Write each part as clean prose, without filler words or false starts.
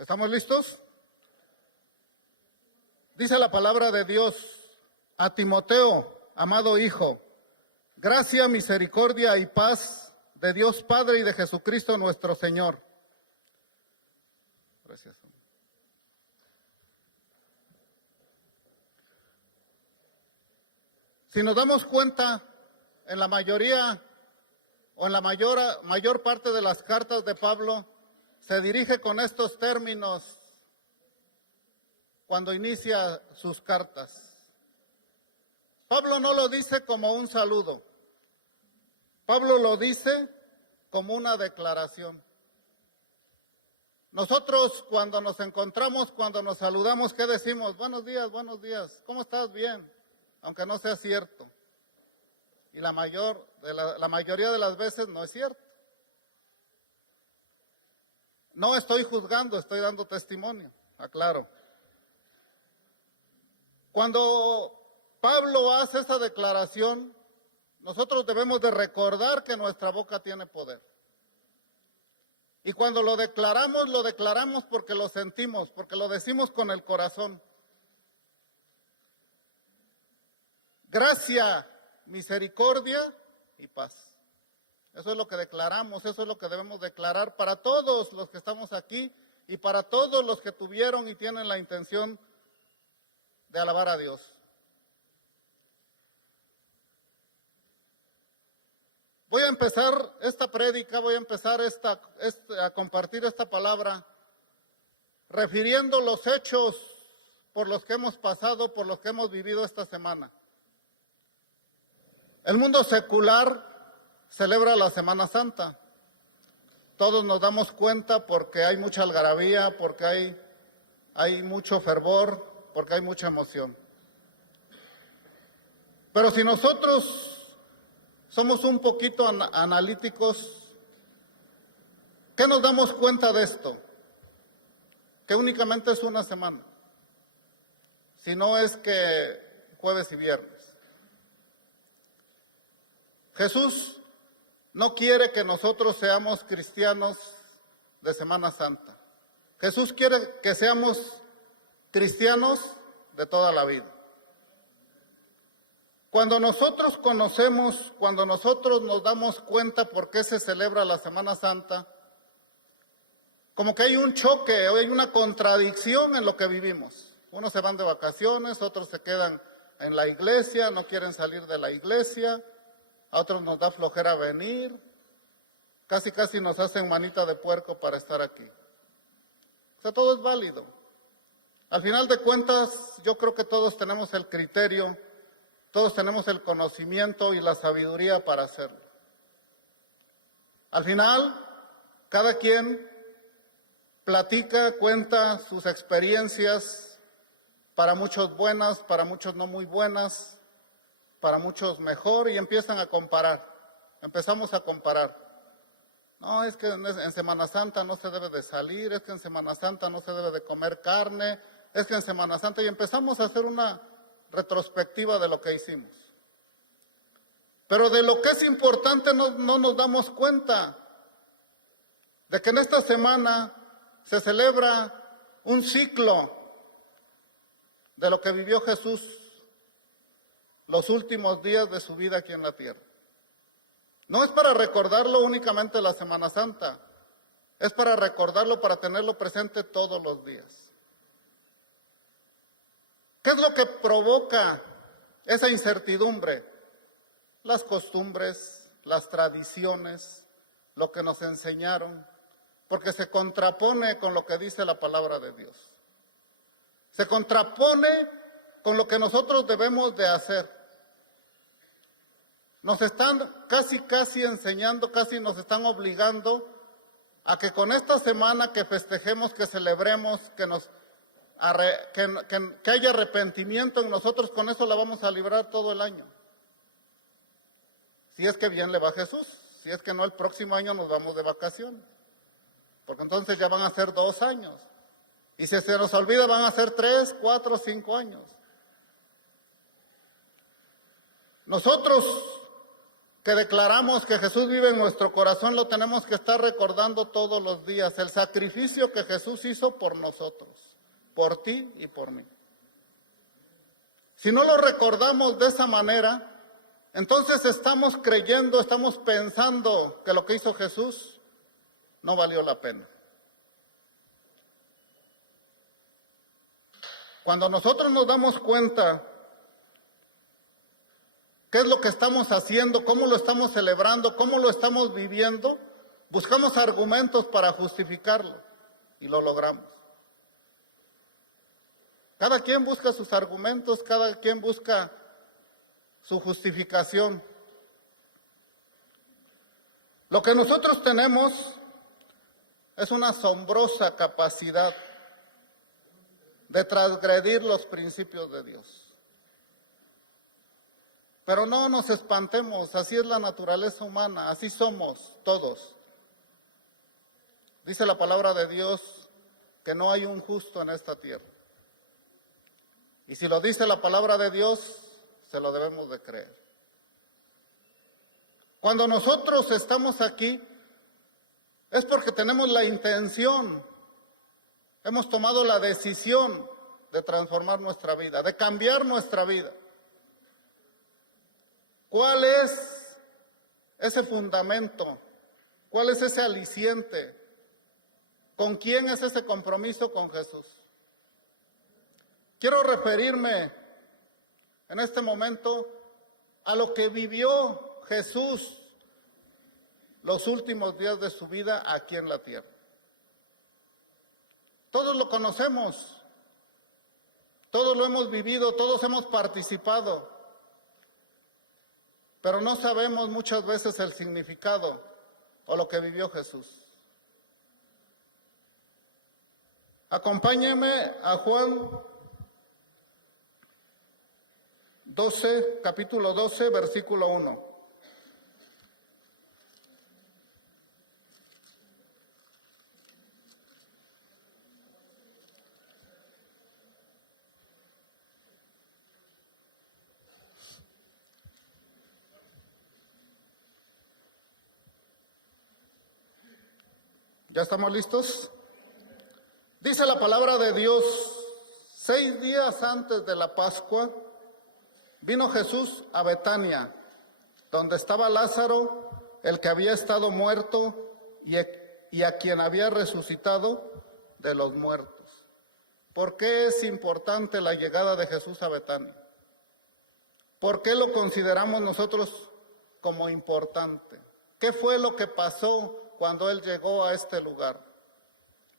¿Estamos listos? Dice la palabra de Dios a Timoteo, amado hijo, gracia, misericordia y paz de Dios Padre y de Jesucristo nuestro Señor. Gracias. Si nos damos cuenta, en la mayoría o en la mayor parte de las cartas de Pablo, se dirige con estos términos cuando inicia sus cartas. Pablo no lo dice como un saludo. Pablo lo dice como una declaración. Nosotros cuando nos encontramos, cuando nos saludamos, ¿qué decimos? Buenos días, ¿cómo estás? Bien, aunque no sea cierto. Y la mayoría de las veces no es cierto. No estoy juzgando, estoy dando testimonio, aclaro. Cuando Pablo hace esa declaración, nosotros debemos de recordar que nuestra boca tiene poder. Y cuando lo declaramos porque lo sentimos, porque lo decimos con el corazón. Gracia, misericordia y paz. Eso es lo que declaramos, eso es lo que debemos declarar para todos los que estamos aquí y para todos los que tuvieron y tienen la intención de alabar a Dios. Voy a empezar esta prédica, voy a empezar a compartir esta palabra, refiriendo los hechos por los que hemos pasado, por los que hemos vivido esta semana. El mundo secular celebra la Semana Santa. Todos nos damos cuenta porque hay mucha algarabía, porque hay mucho fervor, porque hay mucha emoción. Pero si nosotros somos un poquito analíticos, ¿qué nos damos cuenta de esto? Que únicamente es una semana, si no es que jueves y viernes. Jesús no quiere que nosotros seamos cristianos de Semana Santa. Jesús quiere que seamos cristianos de toda la vida. Cuando nosotros conocemos, cuando nosotros nos damos cuenta por qué se celebra la Semana Santa, como que hay un choque, hay una contradicción en lo que vivimos. Unos se van de vacaciones, otros se quedan en la iglesia, no quieren salir de la iglesia, a otros nos da flojera venir, casi nos hacen manita de puerco para estar aquí. O sea, todo es válido. Al final de cuentas, yo creo que todos tenemos el criterio, todos tenemos el conocimiento y la sabiduría para hacerlo. Al final, cada quien platica, cuenta sus experiencias, para muchos buenas, para muchos no muy buenas, para muchos mejor, y empiezan a comparar. Empezamos a comparar. No, es que en Semana Santa no se debe de salir, es que en Semana Santa no se debe de comer carne, es que en Semana Santa, y empezamos a hacer una retrospectiva de lo que hicimos. Pero de lo que es importante no nos damos cuenta, de que en esta semana se celebra un ciclo de lo que vivió Jesús los últimos días de su vida aquí en la tierra. No es para recordarlo únicamente la Semana Santa, es para recordarlo, para tenerlo presente todos los días. ¿Qué es lo que provoca esa incertidumbre? Las costumbres, las tradiciones, lo que nos enseñaron, porque se contrapone con lo que dice la palabra de Dios. Se contrapone con lo que nosotros debemos de hacer. Nos están casi enseñando, casi nos están obligando a que con esta semana que festejemos, que celebremos, que haya arrepentimiento en nosotros, con eso la vamos a librar todo el año. Si es que bien le va a Jesús, si es que no, el próximo año nos vamos de vacaciones, porque entonces ya van a ser 2 años. Y si se nos olvida van a ser 3, 4, 5 años. Nosotros que declaramos que Jesús vive en nuestro corazón, lo tenemos que estar recordando todos los días, el sacrificio que Jesús hizo por nosotros, por ti y por mí. Si no lo recordamos de esa manera, entonces estamos creyendo, estamos pensando que lo que hizo Jesús no valió la pena. Cuando nosotros nos damos cuenta qué es lo que estamos haciendo, cómo lo estamos celebrando, cómo lo estamos viviendo, buscamos argumentos para justificarlo y lo logramos. Cada quien busca sus argumentos, cada quien busca su justificación. Lo que nosotros tenemos es una asombrosa capacidad de transgredir los principios de Dios. Pero no nos espantemos, así es la naturaleza humana, así somos todos. Dice la palabra de Dios que no hay un justo en esta tierra. Y si lo dice la palabra de Dios, se lo debemos de creer. Cuando nosotros estamos aquí, es porque tenemos la intención, hemos tomado la decisión de transformar nuestra vida, de cambiar nuestra vida. ¿Cuál es ese fundamento? ¿Cuál es ese aliciente? ¿Con quién es ese compromiso? Con Jesús. Quiero referirme en este momento a lo que vivió Jesús los últimos días de su vida aquí en la tierra. Todos lo conocemos, todos lo hemos vivido, todos hemos participado, pero no sabemos muchas veces el significado o lo que vivió Jesús. Acompáñenme a Juan 12, capítulo 12, versículo 1. ¿Ya estamos listos? Dice la palabra de Dios, 6 días antes de la Pascua, vino Jesús a Betania, donde estaba Lázaro, el que había estado muerto y a quien había resucitado de los muertos. ¿Por qué es importante la llegada de Jesús a Betania? ¿Por qué lo consideramos nosotros como importante? ¿Qué fue lo que pasó cuando Él llegó a este lugar?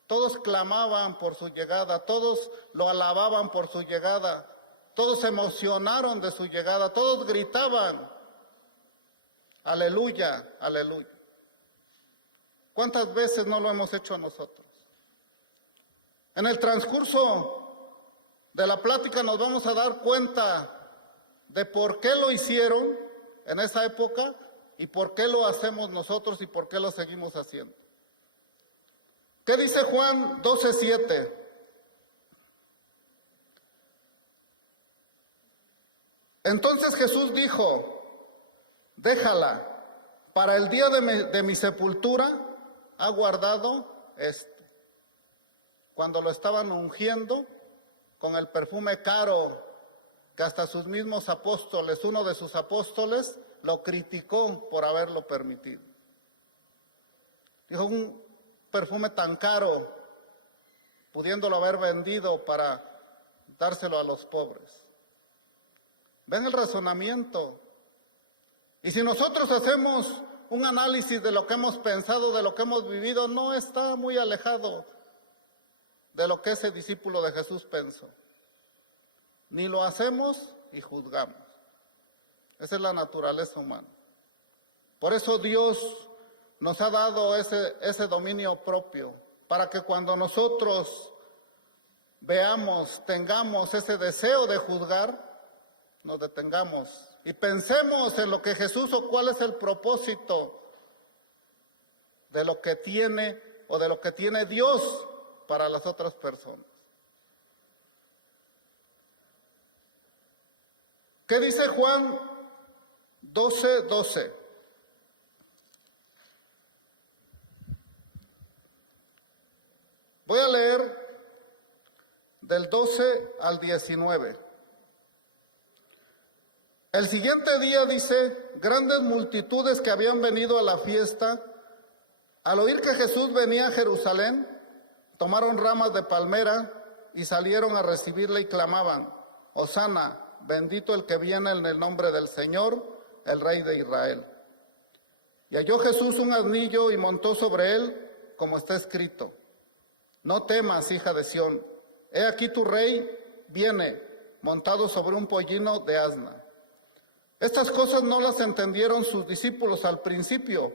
Todos clamaban por su llegada, todos lo alababan por su llegada, todos se emocionaron de su llegada, todos gritaban, aleluya, aleluya. ¿Cuántas veces no lo hemos hecho nosotros? En el transcurso de la plática nos vamos a dar cuenta de por qué lo hicieron en esa época y por qué lo hacemos nosotros y por qué lo seguimos haciendo. ¿Qué dice Juan 12:7? Entonces Jesús dijo, déjala, para el día de mi sepultura ha guardado esto. Cuando lo estaban ungiendo con el perfume caro, que hasta sus mismos apóstoles, uno de sus apóstoles, lo criticó por haberlo permitido. Dijo, un perfume tan caro, pudiéndolo haber vendido para dárselo a los pobres. ¿Ven el razonamiento? Y si nosotros hacemos un análisis de lo que hemos pensado, de lo que hemos vivido, no está muy alejado de lo que ese discípulo de Jesús pensó. Ni lo hacemos y juzgamos. Esa es la naturaleza humana. Por eso Dios nos ha dado ese dominio propio, para que cuando nosotros veamos, tengamos ese deseo de juzgar, nos detengamos y pensemos en lo que Jesús o cuál es el propósito de lo que tiene o de lo que tiene Dios para las otras personas. ¿Qué dice Juan 12:12? Voy a leer del 12 al 19. El siguiente día, dice, grandes multitudes que habían venido a la fiesta, al oír que Jesús venía a Jerusalén, tomaron ramas de palmera y salieron a recibirle y clamaban: Hosana, bendito el que viene en el nombre del Señor, el Rey de Israel. Y halló Jesús un asnillo y montó sobre él, como está escrito: No temas, hija de Sión, he aquí tu rey viene, montado sobre un pollino de asna. Estas cosas no las entendieron sus discípulos al principio,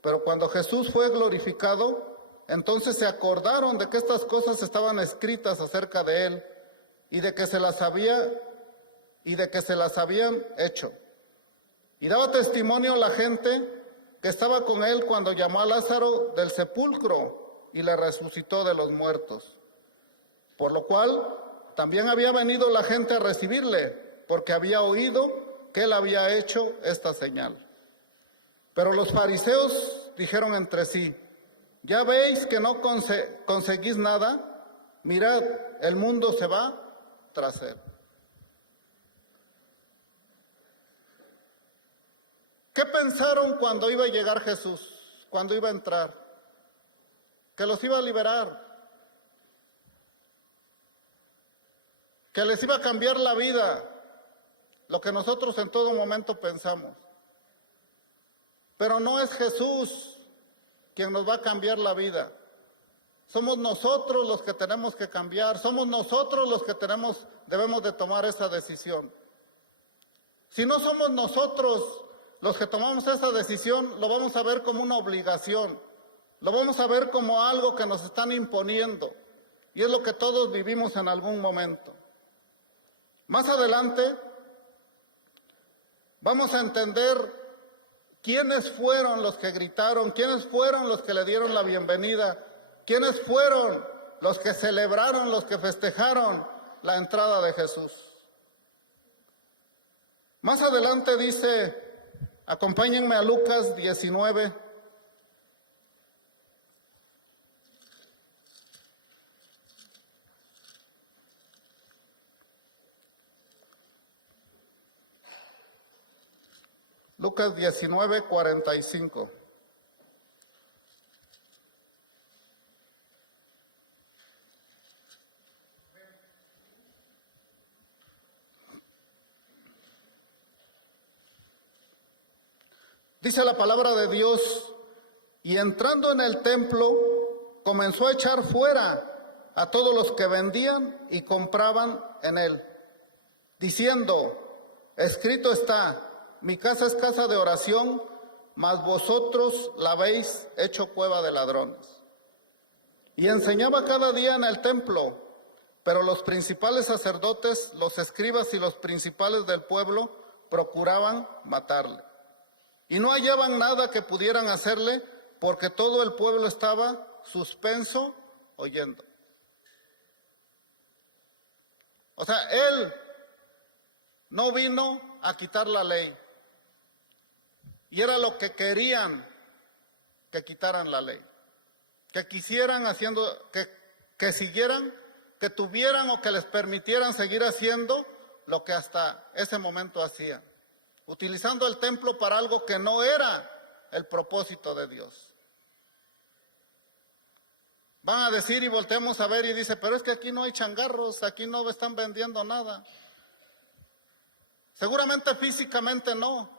pero cuando Jesús fue glorificado, entonces se acordaron de que estas cosas estaban escritas acerca de él y de que se las habían hecho. Y daba testimonio la gente que estaba con él cuando llamó a Lázaro del sepulcro y le resucitó de los muertos. Por lo cual también había venido la gente a recibirle, porque había oído que él había hecho esta señal. Pero los fariseos dijeron entre sí: ¿Ya veis que no conseguís nada? Mirad, el mundo se va tras él. ¿Qué pensaron cuando iba a llegar Jesús? Cuando iba a entrar. Que los iba a liberar. Que les iba a cambiar la vida. Lo que nosotros en todo momento pensamos. Pero no es Jesús quien nos va a cambiar la vida. Somos nosotros los que tenemos que cambiar. Somos nosotros los que debemos de tomar esa decisión. Si no somos nosotros los que tomamos esa decisión, lo vamos a ver como una obligación. Lo vamos a ver como algo que nos están imponiendo. Y es lo que todos vivimos en algún momento. Más adelante vamos a entender quiénes fueron los que gritaron, quiénes fueron los que le dieron la bienvenida, quiénes fueron los que celebraron, los que festejaron la entrada de Jesús. Más adelante dice, acompáñenme a Lucas 19. Lucas 19, 45. Dice la palabra de Dios: y entrando en el templo, comenzó a echar fuera a todos los que vendían y compraban en él, diciendo: escrito está, mi casa es casa de oración, mas vosotros la habéis hecho cueva de ladrones. Y enseñaba cada día en el templo, pero los principales sacerdotes, los escribas y los principales del pueblo procuraban matarle. Y no hallaban nada que pudieran hacerle, porque todo el pueblo estaba suspenso oyendo. O sea, él no vino a quitar la ley. Y era lo que querían, que quitaran la ley. Que quisieran que siguieran, que tuvieran o que les permitieran seguir haciendo lo que hasta ese momento hacían. Utilizando el templo para algo que no era el propósito de Dios. Van a decir y volteamos a ver y dice, pero es que aquí no hay changarros, aquí no están vendiendo nada. Seguramente físicamente no,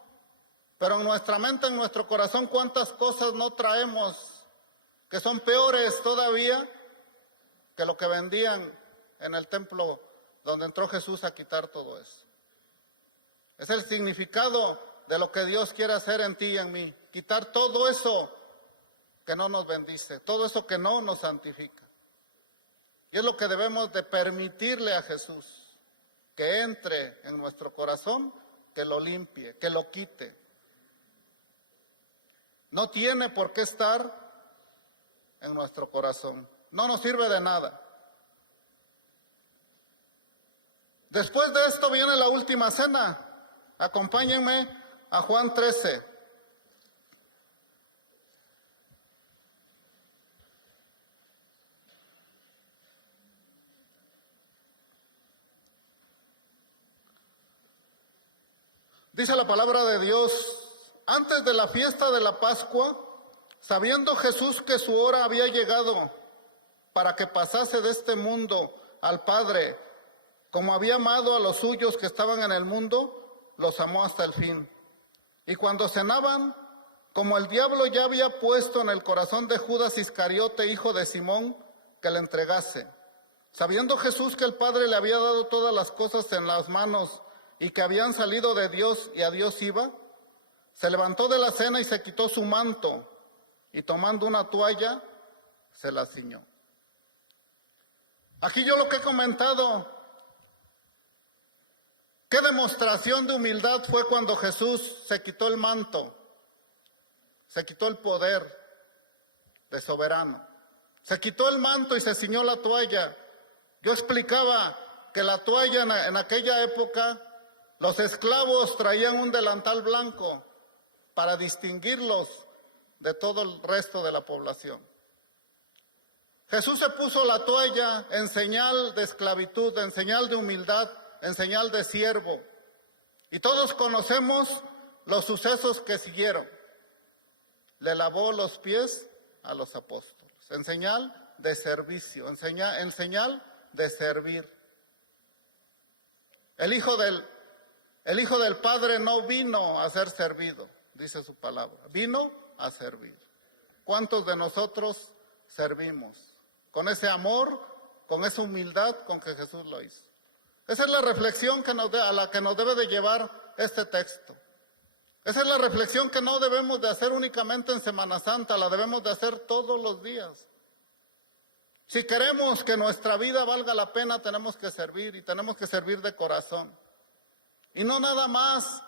pero en nuestra mente, en nuestro corazón, ¿cuántas cosas no traemos que son peores todavía que lo que vendían en el templo donde entró Jesús a quitar todo eso? Es el significado de lo que Dios quiere hacer en ti y en mí. Quitar todo eso que no nos bendice, todo eso que no nos santifica. Y es lo que debemos de permitirle a Jesús, que entre en nuestro corazón, que lo limpie, que lo quite. No tiene por qué estar en nuestro corazón. No nos sirve de nada. Después de esto viene la última cena. Acompáñenme a Juan 13. Dice la palabra de Dios, antes de la fiesta de la Pascua, sabiendo Jesús que su hora había llegado para que pasase de este mundo al Padre, como había amado a los suyos que estaban en el mundo, los amó hasta el fin. Y cuando cenaban, como el diablo ya había puesto en el corazón de Judas Iscariote, hijo de Simón, que le entregase, sabiendo Jesús que el Padre le había dado todas las cosas en las manos y que habían salido de Dios y a Dios iba, se levantó de la cena y se quitó su manto, y tomando una toalla, se la ciñó. Aquí yo lo que he comentado, qué demostración de humildad fue cuando Jesús se quitó el manto, se quitó el poder de soberano, se quitó el manto y se ciñó la toalla. Yo explicaba que la toalla en aquella época, los esclavos traían un delantal blanco para distinguirlos de todo el resto de la población. Jesús se puso la toalla en señal de esclavitud, en señal de humildad, en señal de siervo. Y todos conocemos los sucesos que siguieron. Le lavó los pies a los apóstoles, en señal de servicio, en señal de servir. El Hijo del Padre no vino a ser servido, dice su palabra, vino a servir. ¿Cuántos de nosotros servimos? Con ese amor, con esa humildad con que Jesús lo hizo. Esa es la reflexión a la que nos debe de llevar este texto. Esa es la reflexión que no debemos de hacer únicamente en Semana Santa, la debemos de hacer todos los días. Si queremos que nuestra vida valga la pena, tenemos que servir y tenemos que servir de corazón. Y no nada más,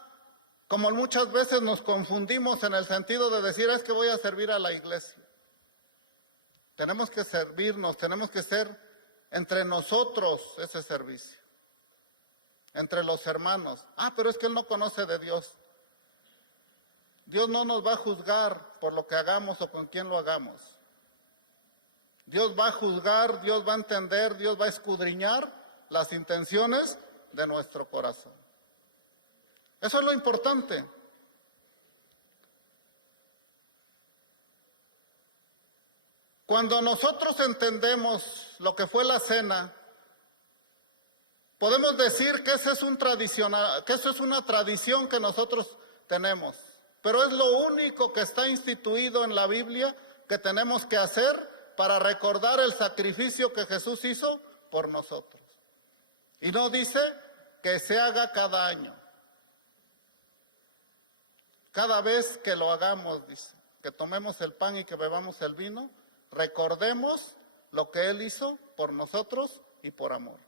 como muchas veces nos confundimos en el sentido de decir, es que voy a servir a la iglesia. Tenemos que servirnos, tenemos que ser entre nosotros ese servicio. Entre los hermanos. Pero es que él no conoce de Dios. Dios no nos va a juzgar por lo que hagamos o con quién lo hagamos. Dios va a juzgar, Dios va a entender, Dios va a escudriñar las intenciones de nuestro corazón. Eso es lo importante. Cuando nosotros entendemos lo que fue la cena, podemos decir que ese es que eso es una tradición que nosotros tenemos, pero es lo único que está instituido en la Biblia que tenemos que hacer para recordar el sacrificio que Jesús hizo por nosotros. Y no dice que se haga cada año. Cada vez que lo hagamos, dice, que tomemos el pan y que bebamos el vino, recordemos lo que Él hizo por nosotros y por amor.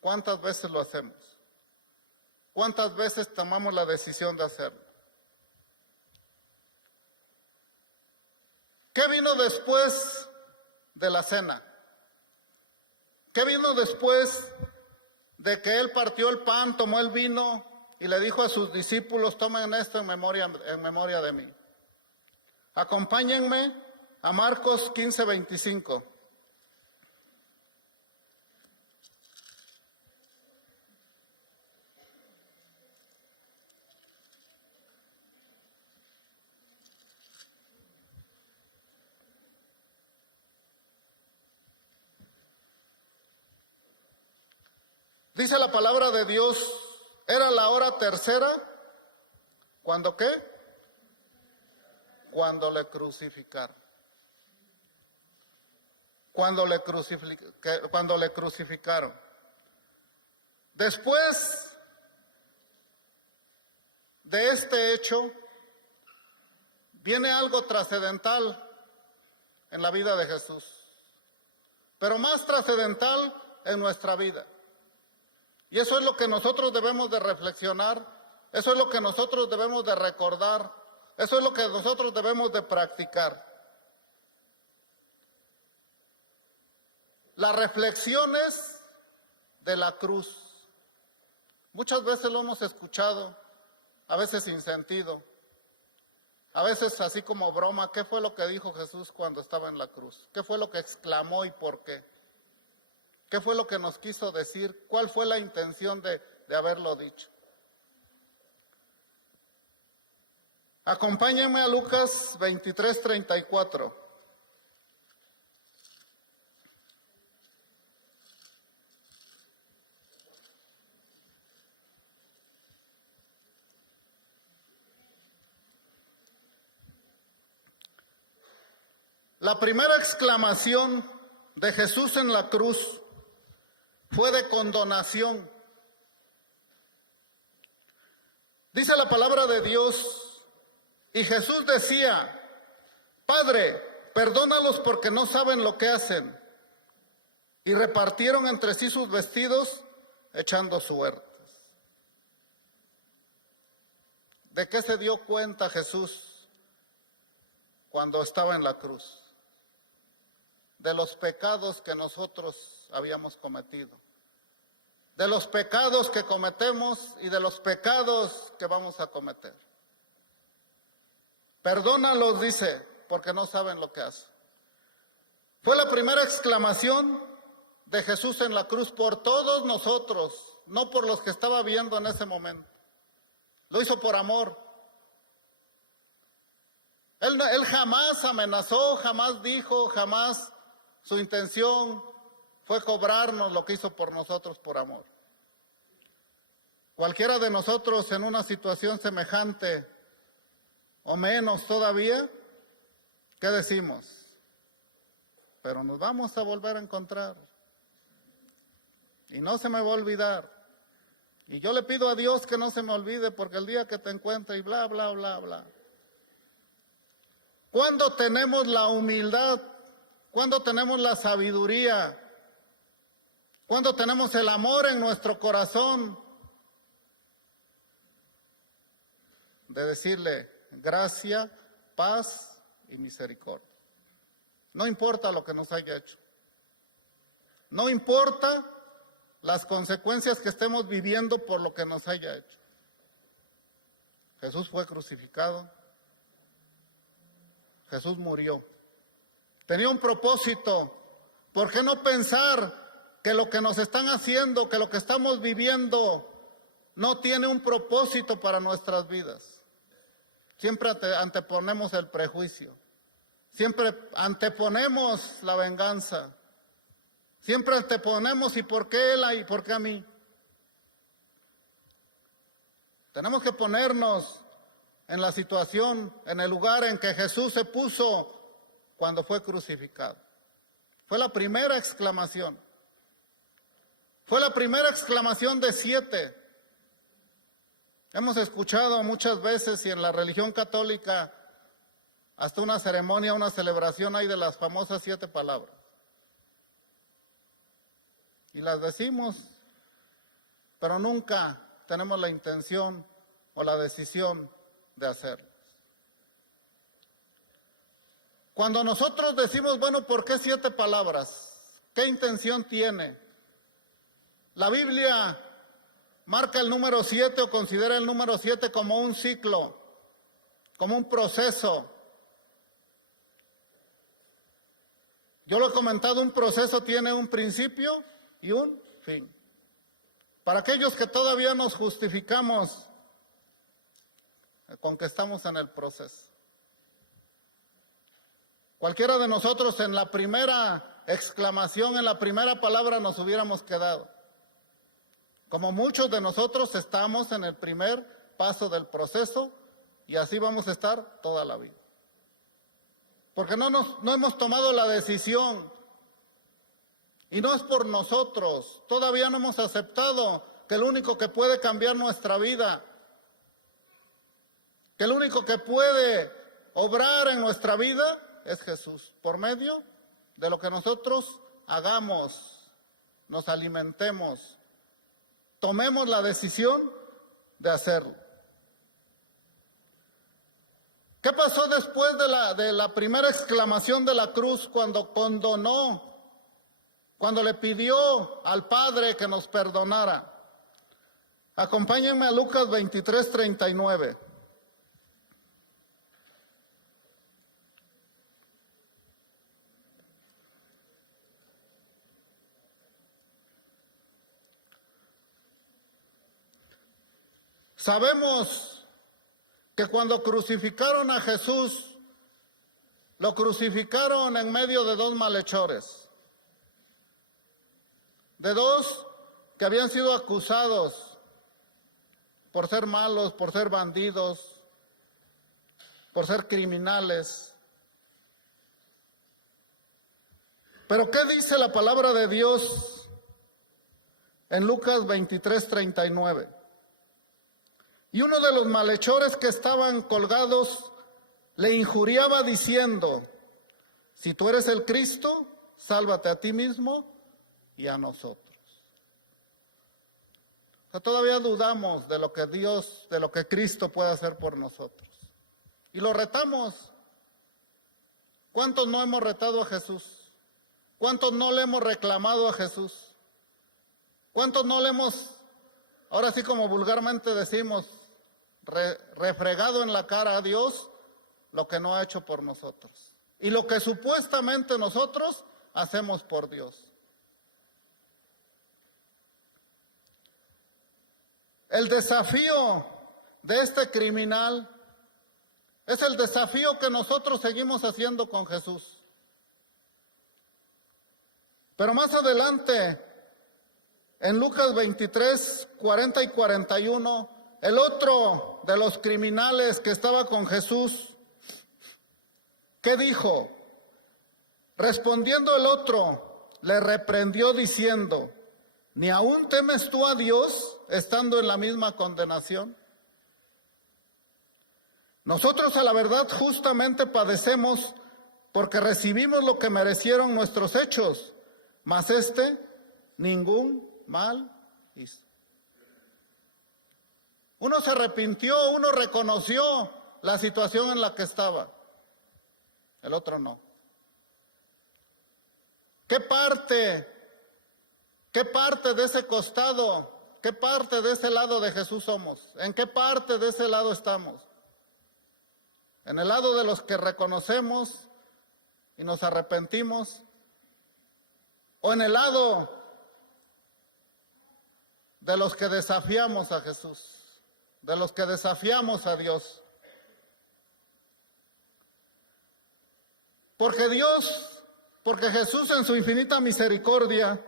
¿Cuántas veces lo hacemos? ¿Cuántas veces tomamos la decisión de hacerlo? ¿Qué vino después de la cena? ¿Qué vino después de que Él partió el pan, tomó el vino y le dijo a sus discípulos, tomen esto en memoria de mí? Acompáñenme a Marcos 15:25. Dice la palabra de Dios, era la hora tercera, ¿cuándo qué? Cuando le crucificaron. Cuando le crucificaron. Después de este hecho, viene algo trascendental en la vida de Jesús, pero más trascendental en nuestra vida. Y eso es lo que nosotros debemos de reflexionar, eso es lo que nosotros debemos de recordar, eso es lo que nosotros debemos de practicar. Las reflexiones de la cruz. Muchas veces lo hemos escuchado, a veces sin sentido, a veces así como broma. ¿Qué fue lo que dijo Jesús cuando estaba en la cruz? ¿Qué fue lo que exclamó y por qué? ¿Qué fue lo que nos quiso decir? ¿Cuál fue la intención de haberlo dicho? Acompáñenme a Lucas 23:34. La primera exclamación de Jesús en la cruz fue de condonación. Dice la palabra de Dios, y Jesús decía: Padre, perdónalos porque no saben lo que hacen. Y repartieron entre sí sus vestidos, echando suertes. ¿De qué se dio cuenta Jesús cuando estaba en la cruz? De los pecados que nosotros habíamos cometido, de los pecados que cometemos y de los pecados que vamos a cometer. Perdónalos, dice, porque no saben lo que hacen. Fue la primera exclamación de Jesús en la cruz por todos nosotros, no por los que estaba viendo en ese momento. Lo hizo por amor. Él jamás amenazó, jamás dijo, jamás su intención fue cobrarnos lo que hizo por nosotros por amor. Cualquiera de nosotros en una situación semejante o menos todavía, ¿qué decimos? Pero nos vamos a volver a encontrar. Y no se me va a olvidar. Y yo le pido a Dios que no se me olvide, porque el día que te encuentre y bla, bla, bla, bla. ¿Cuándo tenemos la humildad? ¿Cuándo tenemos la sabiduría? ¿Cuándo tenemos el amor en nuestro corazón? De decirle gracia, paz y misericordia. No importa lo que nos haya hecho. No importa las consecuencias que estemos viviendo por lo que nos haya hecho. Jesús fue crucificado. Jesús murió. Tenía un propósito. ¿Por qué no pensar que lo que nos están haciendo, que lo que estamos viviendo, no tiene un propósito para nuestras vidas? Siempre anteponemos el prejuicio. Siempre anteponemos la venganza. Siempre anteponemos ¿y por qué él y por qué a mí? Tenemos que ponernos en la situación, en el lugar en que Jesús se puso cuando fue crucificado. Fue la primera exclamación. Fue la primera exclamación de 7. Hemos escuchado muchas veces, y en la religión católica, hasta una ceremonia, una celebración hay de las famosas 7 palabras. Y las decimos, pero nunca tenemos la intención o la decisión de hacerlo. Cuando nosotros decimos, bueno, ¿por qué 7 palabras? ¿Qué intención tiene? La Biblia marca el número 7 o considera el número 7 como un ciclo, como un proceso. Yo lo he comentado, un proceso tiene un principio y un fin. Para aquellos que todavía nos justificamos con que estamos en el proceso. Cualquiera de nosotros en la primera exclamación, en la primera palabra nos hubiéramos quedado. Como muchos de nosotros estamos en el primer paso del proceso y así vamos a estar toda la vida. Porque no hemos tomado la decisión. Y no es por nosotros, todavía no hemos aceptado que el único que puede cambiar nuestra vida, que el único que puede obrar en nuestra vida es Jesús, por medio de lo que nosotros hagamos, nos alimentemos, tomemos la decisión de hacerlo. ¿Qué pasó después de la primera exclamación de la cruz cuando condonó? Cuando le pidió al Padre que nos perdonara. Acompáñenme a Lucas 23:39. Sabemos que cuando crucificaron a Jesús, lo crucificaron en medio de dos malhechores, de dos que habían sido acusados por ser malos, por ser bandidos, por ser criminales. Pero ¿qué dice la palabra de Dios en Lucas 23:39? Y uno de los malhechores que estaban colgados le injuriaba diciendo: si tú eres el Cristo, sálvate a ti mismo y a nosotros. O sea, todavía dudamos de lo que Dios, de lo que Cristo puede hacer por nosotros. Y lo retamos. ¿Cuántos no hemos retado a Jesús? ¿Cuántos no le hemos reclamado a Jesús? ¿Cuántos no le hemos, ahora sí como vulgarmente decimos, refregado en la cara a Dios lo que no ha hecho por nosotros? Y lo que supuestamente nosotros hacemos por Dios. El desafío de este criminal es el desafío que nosotros seguimos haciendo con Jesús. Pero más adelante, en Lucas 23, 40 y 41, el otro de los criminales que estaba con Jesús, ¿qué dijo? Respondiendo el otro, le reprendió diciendo: ¿ni aún temes tú a Dios estando en la misma condenación? Nosotros a la verdad justamente padecemos porque recibimos lo que merecieron nuestros hechos, mas este ningún mal hizo. Uno se arrepintió, uno reconoció la situación en la que estaba, el otro no. ¿Qué parte de ese costado, qué parte de ese lado de Jesús somos? ¿En qué parte de ese lado estamos? ¿En el lado de los que reconocemos y nos arrepentimos? ¿O en el lado de los que desafiamos a Jesús, de los que desafiamos a Dios? Porque Jesús en su infinita misericordia,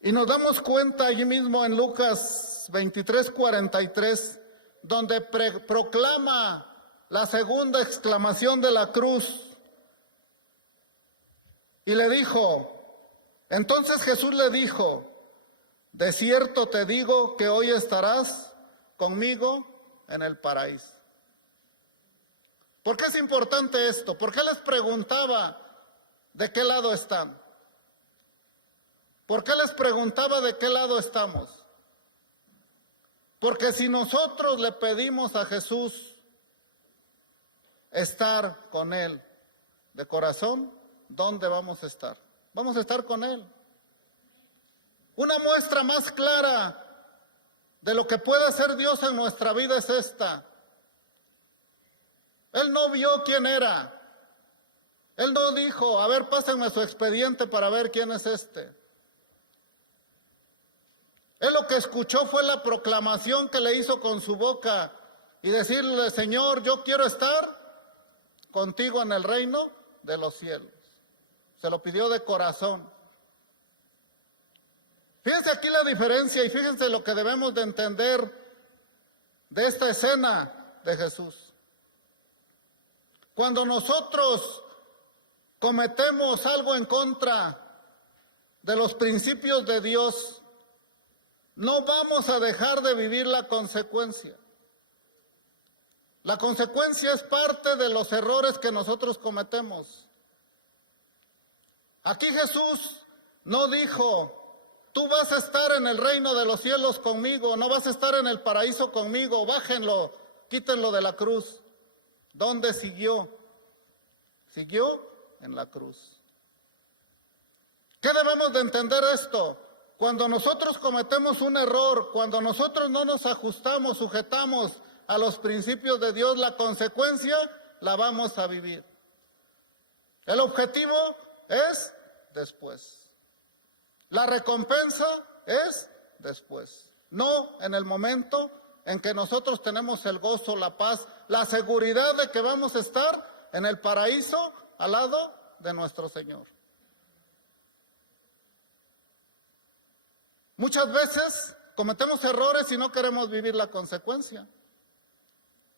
y nos damos cuenta allí mismo en Lucas 23:43, donde proclama la segunda exclamación de la cruz, y le dijo, entonces Jesús le dijo: de cierto te digo que hoy estarás conmigo en el paraíso. ¿Por qué es importante esto? ¿Por qué les preguntaba de qué lado están? ¿Por qué les preguntaba de qué lado estamos? Porque si nosotros le pedimos a Jesús estar con Él de corazón, ¿dónde vamos a estar? Vamos a estar con Él. Una muestra más clara de lo que puede hacer Dios en nuestra vida es esta. Él no vio quién era. Él no dijo, a ver, pásenme su expediente para ver quién es este. Él lo que escuchó fue la proclamación que le hizo con su boca y decirle: Señor, yo quiero estar contigo en el reino de los cielos. Se lo pidió de corazón. Fíjense aquí la diferencia y fíjense lo que debemos de entender de esta escena de Jesús. Cuando nosotros cometemos algo en contra de los principios de Dios, no vamos a dejar de vivir la consecuencia. La consecuencia es parte de los errores que nosotros cometemos. Aquí Jesús no dijo: tú vas a estar en el reino de los cielos conmigo, no vas a estar en el paraíso conmigo, bájenlo, quítenlo de la cruz. ¿Dónde siguió? Siguió en la cruz. ¿Qué debemos de entender esto? Cuando nosotros cometemos un error, cuando nosotros no nos ajustamos, sujetamos a los principios de Dios, la consecuencia la vamos a vivir. El objetivo es después. La recompensa es después, no en el momento en que nosotros tenemos el gozo, la paz, la seguridad de que vamos a estar en el paraíso al lado de nuestro Señor. Muchas veces cometemos errores y no queremos vivir la consecuencia.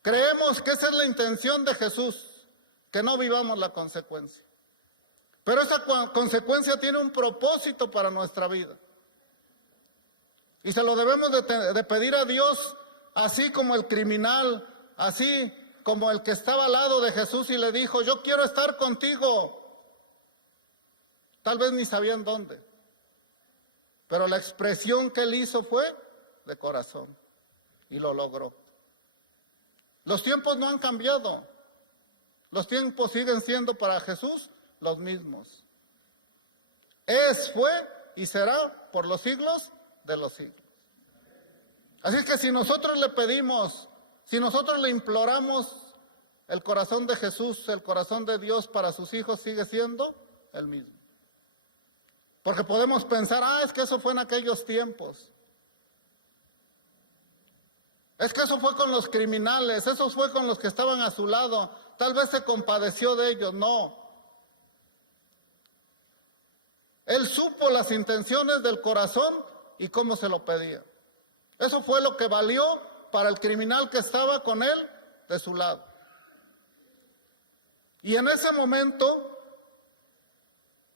Creemos que esa es la intención de Jesús, que no vivamos la consecuencia. Pero esa consecuencia tiene un propósito para nuestra vida. Y se lo debemos de pedir a Dios, así como el criminal, así como el que estaba al lado de Jesús y le dijo, yo quiero estar contigo. Tal vez ni sabían dónde. Pero la expresión que él hizo fue de corazón. Y lo logró. Los tiempos no han cambiado. Los tiempos siguen siendo para Jesús los mismos. Es, fue y será por los siglos de los siglos. Así que si nosotros le pedimos, si nosotros le imploramos, el corazón de Jesús, el corazón de Dios para sus hijos sigue siendo el mismo. Porque podemos pensar, es que eso fue en aquellos tiempos. Es que eso fue con los criminales, eso fue con los que estaban a su lado. Tal vez se compadeció de ellos, no. Él supo las intenciones del corazón y cómo se lo pedía. Eso fue lo que valió para el criminal que estaba con él de su lado. Y en ese momento,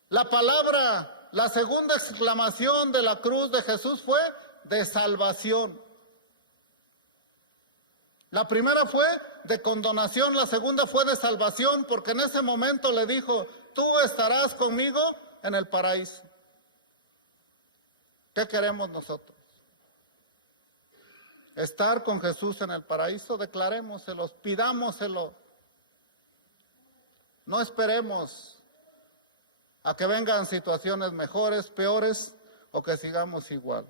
la palabra, la segunda exclamación de la cruz de Jesús fue de salvación. La primera fue de condonación, la segunda fue de salvación, porque en ese momento le dijo, tú estarás conmigo en el paraíso. ¿Qué queremos nosotros? Estar con Jesús en el paraíso, declarémoselo, pidámoselo. No esperemos a que vengan situaciones mejores, peores, o que sigamos igual.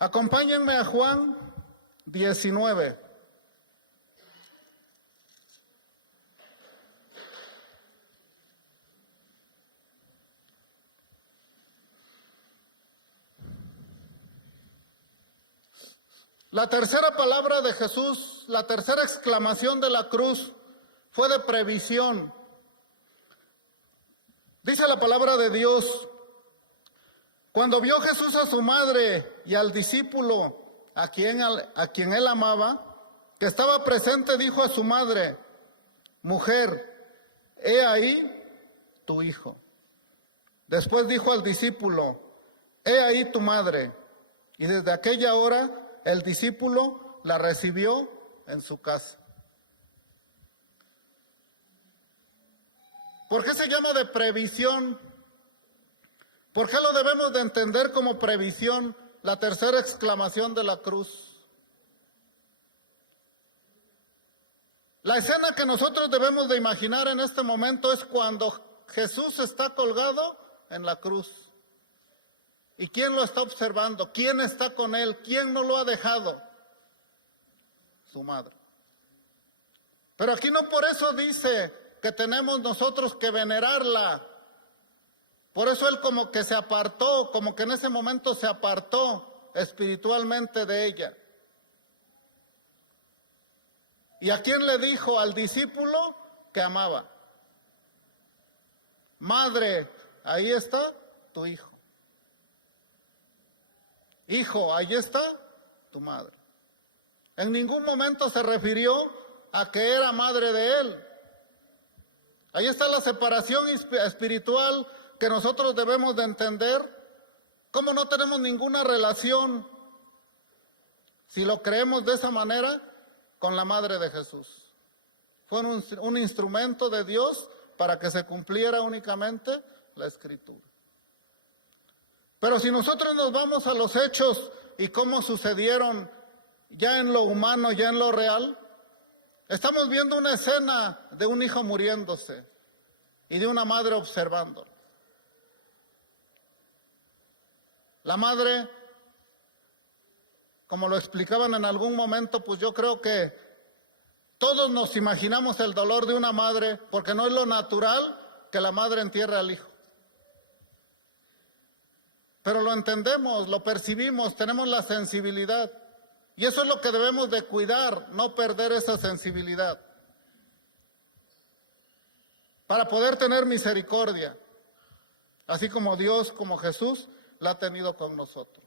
Acompáñenme a Juan 19. La tercera palabra de Jesús, la tercera exclamación de la cruz fue de previsión. Dice la palabra de Dios, cuando vio Jesús a su madre y al discípulo a quien él amaba, que estaba presente, dijo a su madre, mujer, he ahí tu hijo. Después dijo al discípulo, he ahí tu madre. Y desde aquella hora el discípulo la recibió en su casa. ¿Por qué se llama de previsión? ¿Por qué lo debemos de entender como previsión? La tercera exclamación de la cruz. La escena que nosotros debemos de imaginar en este momento es cuando Jesús está colgado en la cruz. ¿Y quién lo está observando? ¿Quién está con él? ¿Quién no lo ha dejado? Su madre. Pero aquí no por eso dice que tenemos nosotros que venerarla. Por eso él como que se apartó, como que en ese momento se apartó espiritualmente de ella. ¿Y a quién le dijo? Al discípulo que amaba. Madre, ahí está tu hijo. Hijo, ahí está tu madre. En ningún momento se refirió a que era madre de él. Ahí está la separación espiritual que nosotros debemos de entender. ¿Cómo no tenemos ninguna relación, si lo creemos de esa manera, con la madre de Jesús? Fue un instrumento de Dios para que se cumpliera únicamente la Escritura. Pero si nosotros nos vamos a los hechos y cómo sucedieron ya en lo humano, ya en lo real, estamos viendo una escena de un hijo muriéndose y de una madre observándolo. La madre, como lo explicaban en algún momento, pues yo creo que todos nos imaginamos el dolor de una madre, porque no es lo natural que la madre entierre al hijo. pero lo entendemos, lo percibimos, tenemos la sensibilidad. Y eso es lo que debemos de cuidar, no perder esa sensibilidad, para poder tener misericordia, así como Dios, como Jesús, la ha tenido con nosotros.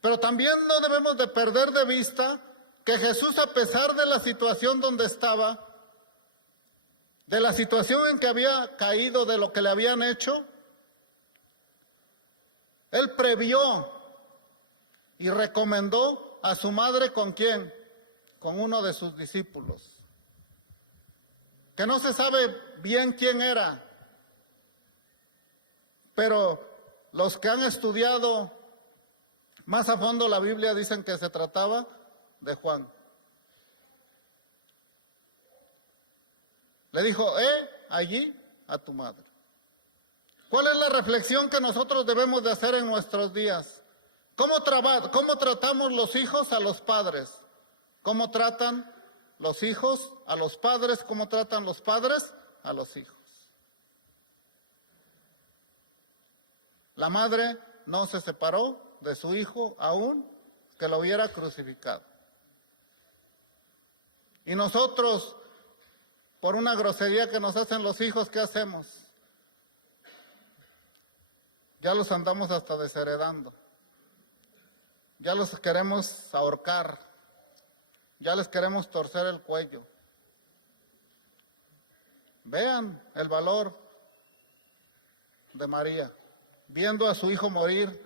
Pero también no debemos de perder de vista que Jesús, a pesar de la situación donde estaba, de la situación en que había caído, de lo que le habían hecho, Él previó y recomendó a su madre, ¿con quién? Con uno de sus discípulos, que no se sabe bien quién era, pero los que han estudiado más a fondo la Biblia dicen que se trataba de Juan. Le dijo, allí a tu madre. ¿Cuál es la reflexión que nosotros debemos de hacer en nuestros días? ¿Cómo tratamos los hijos a los padres? ¿Cómo tratan los hijos a los padres? ¿Cómo tratan los padres a los hijos? La madre no se separó de su hijo aún que lo hubiera crucificado. Y nosotros, por una grosería que nos hacen los hijos, ¿qué hacemos? Ya los andamos hasta desheredando. Ya los queremos ahorcar. Ya les queremos torcer el cuello. Vean el valor de María, viendo a su hijo morir,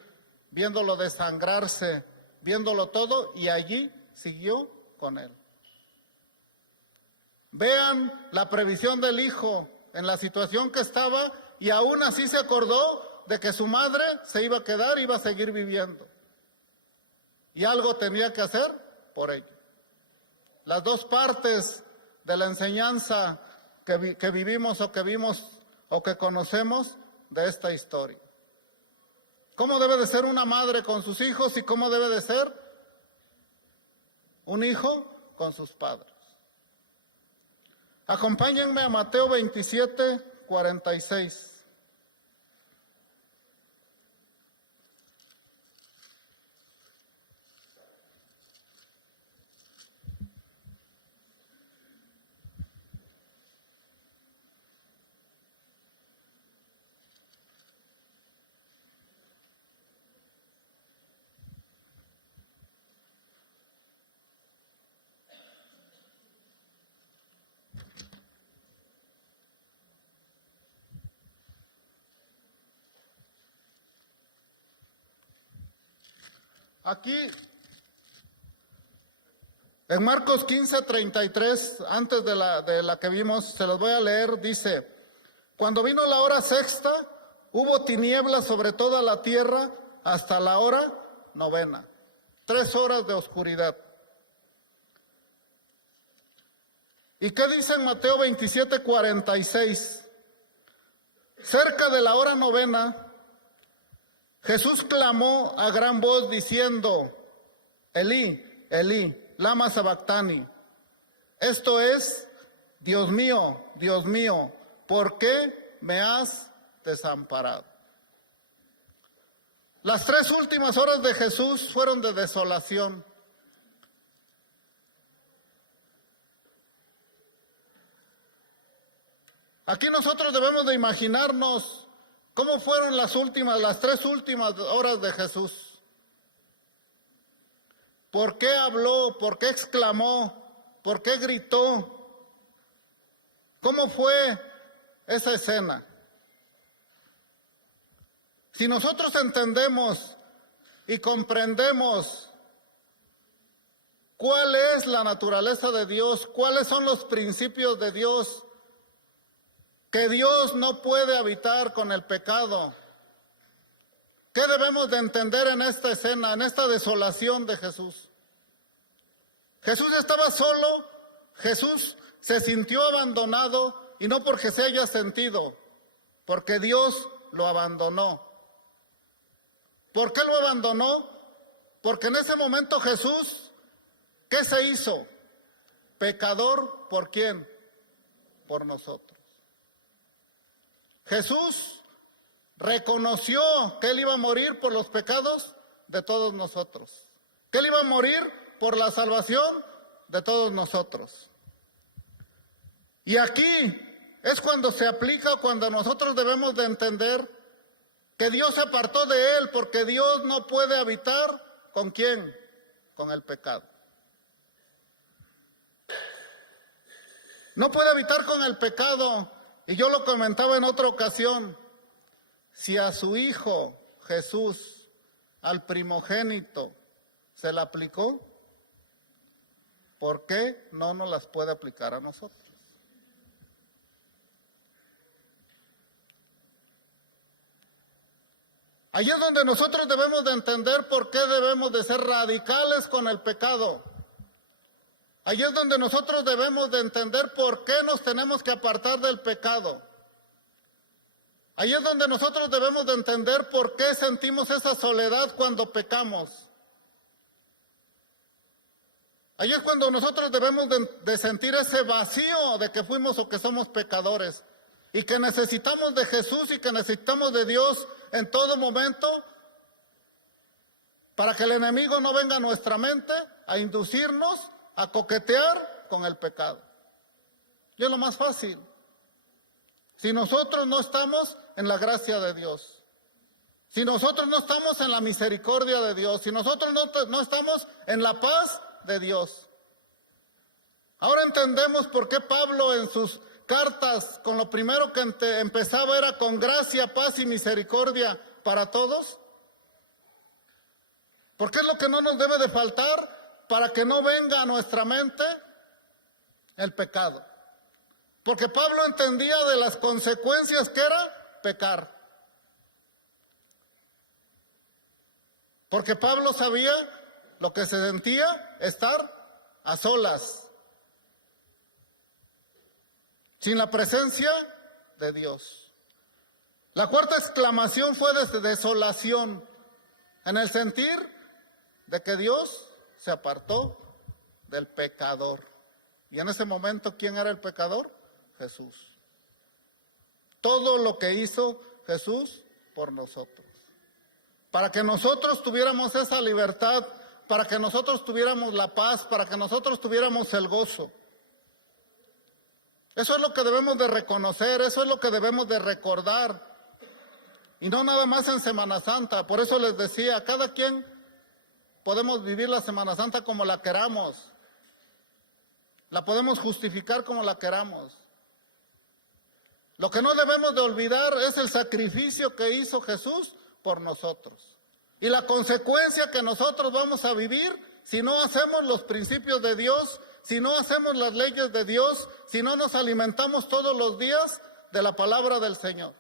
viéndolo desangrarse, viéndolo todo, y allí siguió con él. Vean la previsión del hijo en la situación que estaba, y aún así se acordó de que su madre se iba a quedar, iba a seguir viviendo. Y algo tenía que hacer por ello. Las dos partes de la enseñanza que vivimos o que vimos o que conocemos de esta historia. ¿Cómo debe de ser una madre con sus hijos y cómo debe de ser un hijo con sus padres? Acompáñenme a Mateo 27, 46. Aquí, en Marcos 15, 33, antes de la que vimos, se los voy a leer, dice: cuando vino la hora sexta, hubo tinieblas sobre toda la tierra hasta la hora novena. 3 horas de oscuridad. ¿Y qué dice en Mateo 27, 46? Cerca de la hora novena, Jesús clamó a gran voz diciendo: Elí, Elí, lama sabactani. Esto es: Dios mío, ¿por qué me has desamparado? Las 3 últimas horas de Jesús fueron de desolación. Aquí nosotros debemos de imaginarnos cómo fueron las 3 últimas horas de Jesús. ¿Por qué habló? ¿Por qué exclamó? ¿Por qué gritó? ¿Cómo fue esa escena? Si nosotros entendemos y comprendemos cuál es la naturaleza de Dios, cuáles son los principios de Dios, que Dios no puede habitar con el pecado, ¿qué debemos de entender en esta escena, en esta desolación de Jesús? Jesús estaba solo, Jesús se sintió abandonado, y no porque se haya sentido, porque Dios lo abandonó. ¿Por qué lo abandonó? Porque en ese momento Jesús, ¿qué se hizo? Pecador, ¿por quién? Por nosotros. Jesús reconoció que Él iba a morir por los pecados de todos nosotros, que Él iba a morir por la salvación de todos nosotros. Y aquí es cuando se aplica, cuando nosotros debemos de entender que Dios se apartó de Él, porque Dios no puede habitar ¿con quién? Con el pecado. No puede habitar con el pecado. Y yo lo comentaba en otra ocasión. Si a su Hijo Jesús, al primogénito, se le aplicó, ¿por qué no nos las puede aplicar a nosotros? Ahí es donde nosotros debemos de entender por qué debemos de ser radicales con el pecado. Ahí es donde nosotros debemos de entender por qué nos tenemos que apartar del pecado. Ahí es donde nosotros debemos de entender por qué sentimos esa soledad cuando pecamos. Ahí es cuando nosotros debemos de sentir ese vacío de que fuimos o que somos pecadores y que necesitamos de Jesús y que necesitamos de Dios en todo momento para que el enemigo no venga a nuestra mente a inducirnos a coquetear con el pecado. Y es lo más fácil. Si nosotros no estamos en la gracia de Dios, si nosotros no estamos en la misericordia de Dios, si nosotros no estamos en la paz de Dios. Ahora entendemos por qué Pablo en sus cartas, con lo primero que empezaba era con gracia, paz y misericordia para todos. Porque es lo que no nos debe de faltar para que no venga a nuestra mente el pecado. Porque Pablo entendía de las consecuencias que era pecar. Porque Pablo sabía lo que se sentía estar a solas, sin la presencia de Dios. La cuarta exclamación fue de desolación, en el sentir de que Dios se apartó del pecador. Y en ese momento, ¿quién era el pecador? Jesús. Todo lo que hizo Jesús por nosotros. Para que nosotros tuviéramos esa libertad, para que nosotros tuviéramos la paz, para que nosotros tuviéramos el gozo. Eso es lo que debemos de reconocer, eso es lo que debemos de recordar. Y no nada más en Semana Santa. Por eso les decía, cada quien podemos vivir la Semana Santa como la queramos. La podemos justificar como la queramos. Lo que no debemos de olvidar es el sacrificio que hizo Jesús por nosotros. Y la consecuencia que nosotros vamos a vivir si no hacemos los principios de Dios, si no hacemos las leyes de Dios, si no nos alimentamos todos los días de la palabra del Señor.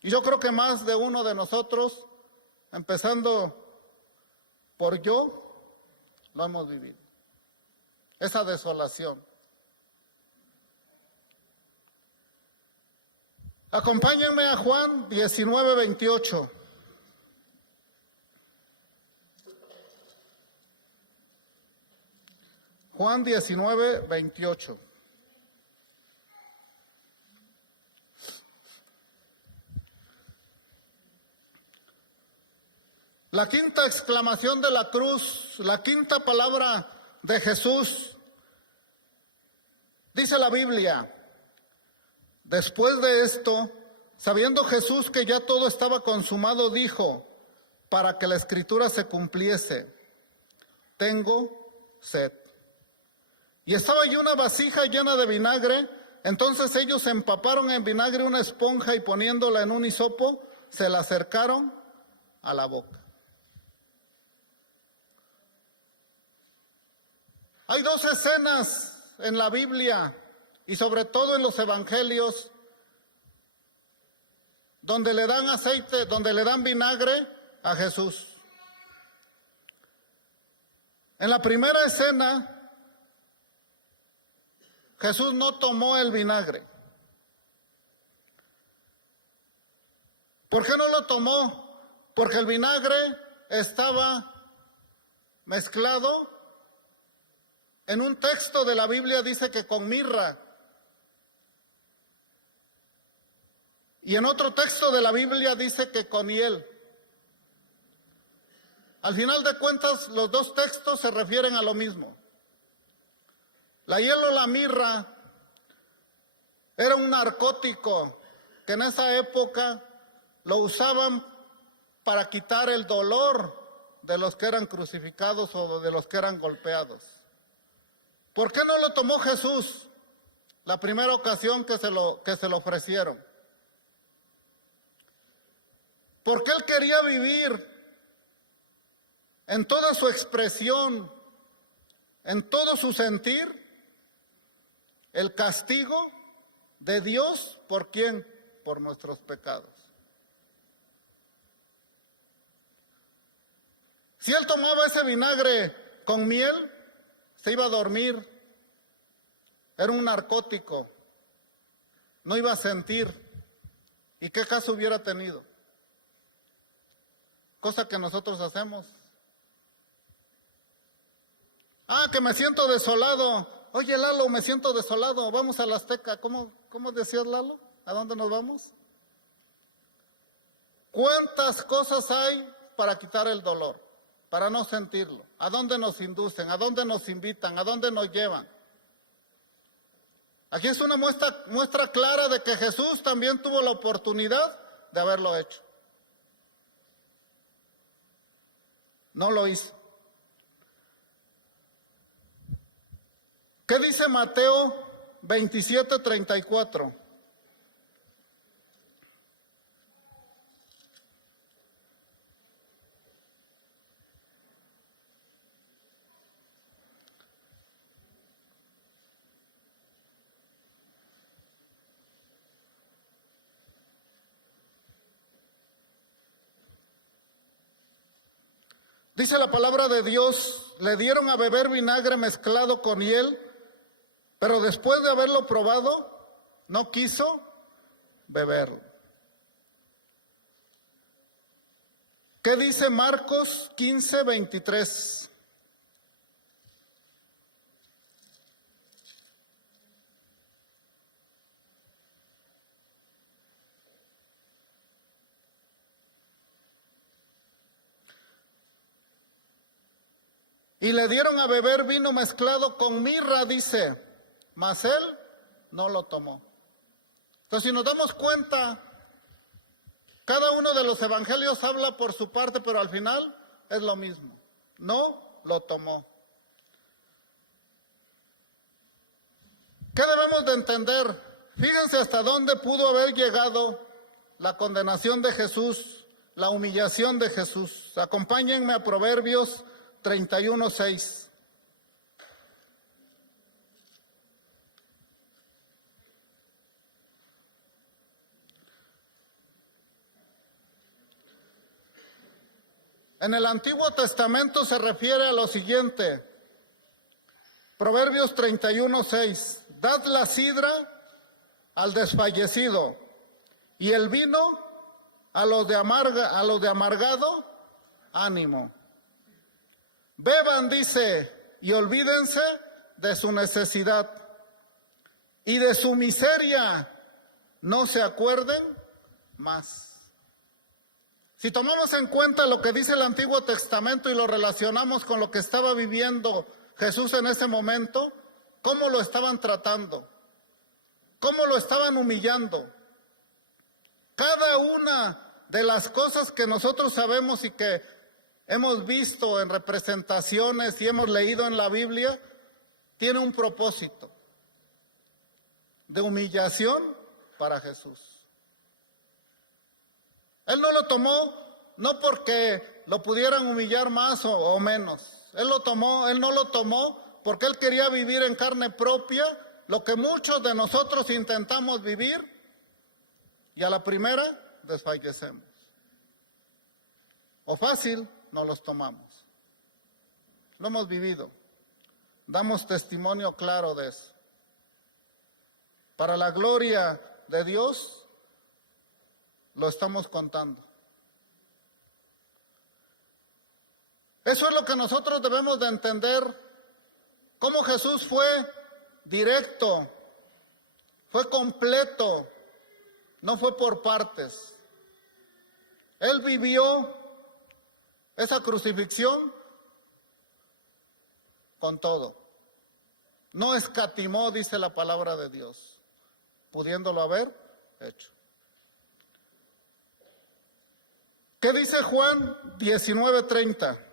Y yo creo que más de uno de nosotros, empezando por yo, lo hemos vivido. Esa desolación. Acompáñenme a Juan 19:28. Juan 19:28. La quinta exclamación de la cruz, la quinta palabra de Jesús, dice la Biblia: después de esto, sabiendo Jesús que ya todo estaba consumado, dijo, para que la escritura se cumpliese: tengo sed. Y estaba allí una vasija llena de vinagre. Entonces ellos empaparon en vinagre una esponja y poniéndola en un hisopo, se la acercaron a la boca. Hay dos escenas en la Biblia y sobre todo en los evangelios donde le dan aceite, donde le dan vinagre a Jesús. En la primera escena, Jesús no tomó el vinagre. ¿Por qué no lo tomó? Porque el vinagre estaba mezclado. En un texto de la Biblia dice que con mirra. Y en otro texto de la Biblia dice que con hiel. Al final de cuentas, los dos textos se refieren a lo mismo. La hiel o la mirra era un narcótico que en esa época lo usaban para quitar el dolor de los que eran crucificados o de los que eran golpeados. ¿Por qué no lo tomó Jesús la primera ocasión que se lo ofrecieron? Porque él quería vivir en toda su expresión, en todo su sentir, el castigo de Dios, ¿por quién? Por nuestros pecados. Si él tomaba ese vinagre con miel, se iba a dormir, era un narcótico, no iba a sentir. ¿Y qué caso hubiera tenido? Cosa que nosotros hacemos. Que me siento desolado. Oye, Lalo, me siento desolado, vamos a la Azteca. ¿Cómo decías, Lalo? ¿A dónde nos vamos? ¿Cuántas cosas hay para quitar el dolor? Para no sentirlo. ¿A dónde nos inducen? ¿A dónde nos invitan? ¿A dónde nos llevan? Aquí es una muestra clara de que Jesús también tuvo la oportunidad de haberlo hecho. No lo hizo. ¿Qué dice Mateo 27:34? Dice la palabra de Dios, le dieron a beber vinagre mezclado con hiel, pero después de haberlo probado, no quiso beberlo. ¿Qué dice Marcos 15:23? Y le dieron a beber vino mezclado con mirra, dice, mas él no lo tomó. Entonces, si nos damos cuenta, cada uno de los evangelios habla por su parte, pero al final es lo mismo. No lo tomó. ¿Qué debemos de entender? Fíjense hasta dónde pudo haber llegado la condenación de Jesús, la humillación de Jesús. Acompáñenme a Proverbios 31:6. En el Antiguo Testamento se refiere a lo siguiente. Proverbios 31:6. Dad la sidra al desfallecido y el vino a los de amargado ánimo. Beban, dice, y olvídense de su necesidad y de su miseria no se acuerden más. Si tomamos en cuenta lo que dice el Antiguo Testamento y lo relacionamos con lo que estaba viviendo Jesús en ese momento, ¿cómo lo estaban tratando? ¿Cómo lo estaban humillando? Cada una de las cosas que nosotros sabemos y que hemos visto en representaciones y hemos leído en la Biblia, tiene un propósito de humillación para Jesús. Él no lo tomó no porque lo pudieran humillar más o menos. Él no lo tomó porque él quería vivir en carne propia lo que muchos de nosotros intentamos vivir y a la primera desfallecemos. O fácil no los tomamos. Lo hemos vivido. Damos testimonio claro de eso. Para la gloria de Dios, lo estamos contando. Eso es lo que nosotros debemos de entender, cómo Jesús fue directo, fue completo, no fue por partes. Él vivió esa crucifixión con todo. No escatimó, dice la palabra de Dios, pudiéndolo haber hecho. ¿Qué dice Juan 19:30?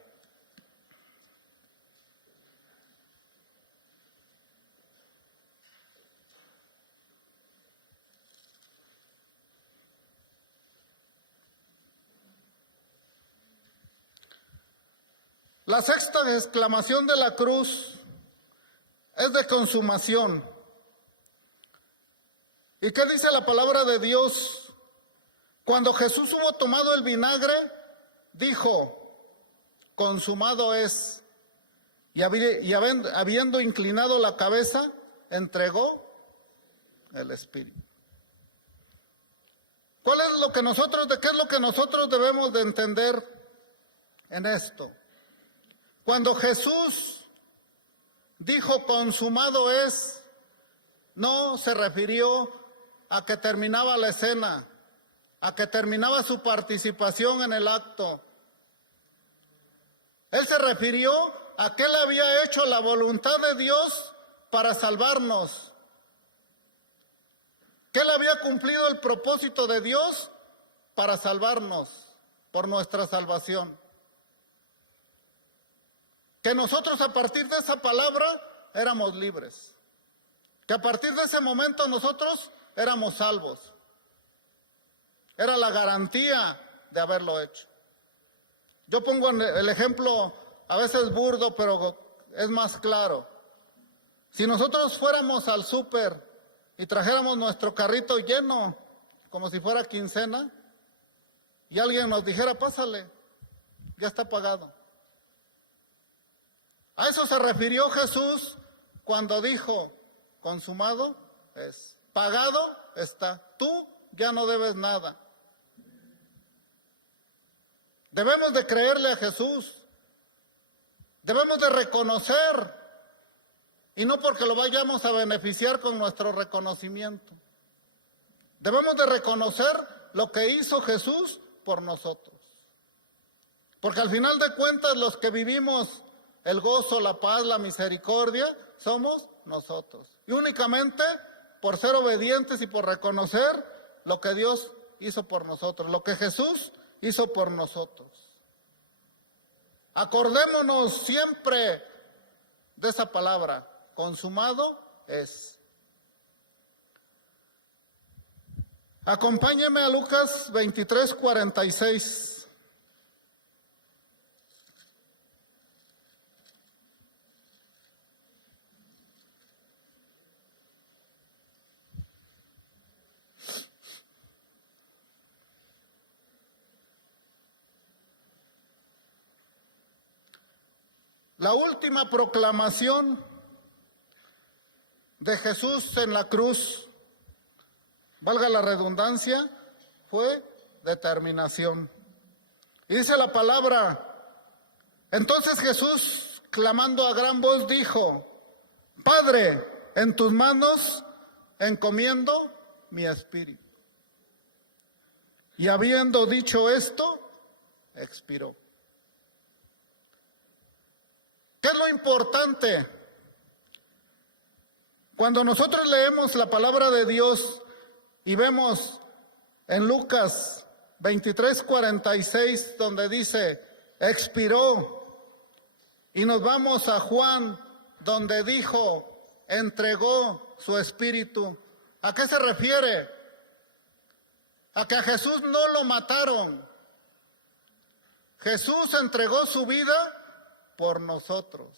La sexta exclamación de la cruz es de consumación. ¿Y qué dice la palabra de Dios? Cuando Jesús hubo tomado el vinagre, dijo, consumado es. Y habiendo inclinado la cabeza, entregó el Espíritu. ¿Qué es lo que nosotros debemos de entender en esto? Cuando Jesús dijo consumado es, no se refirió a que terminaba la escena, a que terminaba su participación en el acto. Él se refirió a que él había hecho la voluntad de Dios para salvarnos, que él había cumplido el propósito de Dios para salvarnos por nuestra salvación. Que nosotros a partir de esa palabra éramos libres, que a partir de ese momento nosotros éramos salvos. Era la garantía de haberlo hecho. Yo pongo el ejemplo a veces burdo, pero es más claro. Si nosotros fuéramos al súper y trajéramos nuestro carrito lleno, como si fuera quincena, y alguien nos dijera, pásale, ya está pagado. A eso se refirió Jesús cuando dijo, consumado es, pagado está, tú ya no debes nada. Debemos de creerle a Jesús, debemos de reconocer, y no porque lo vayamos a beneficiar con nuestro reconocimiento. Debemos de reconocer lo que hizo Jesús por nosotros. Porque al final de cuentas los que vivimos el gozo, la paz, la misericordia, somos nosotros. Y únicamente por ser obedientes y por reconocer lo que Dios hizo por nosotros, lo que Jesús hizo por nosotros. Acordémonos siempre de esa palabra, consumado es. Acompáñeme a Lucas 23:46. La última proclamación de Jesús en la cruz, valga la redundancia, fue determinación. Y dice la palabra, entonces Jesús, clamando a gran voz, dijo, Padre, en tus manos encomiendo mi espíritu. Y habiendo dicho esto, expiró. ¿Qué es lo importante? Cuando nosotros leemos la palabra de Dios y vemos en Lucas 23:46 donde dice, expiró, y nos vamos a Juan donde dijo, entregó su espíritu. ¿A qué se refiere? A que a Jesús no lo mataron. Jesús entregó su vida por nosotros.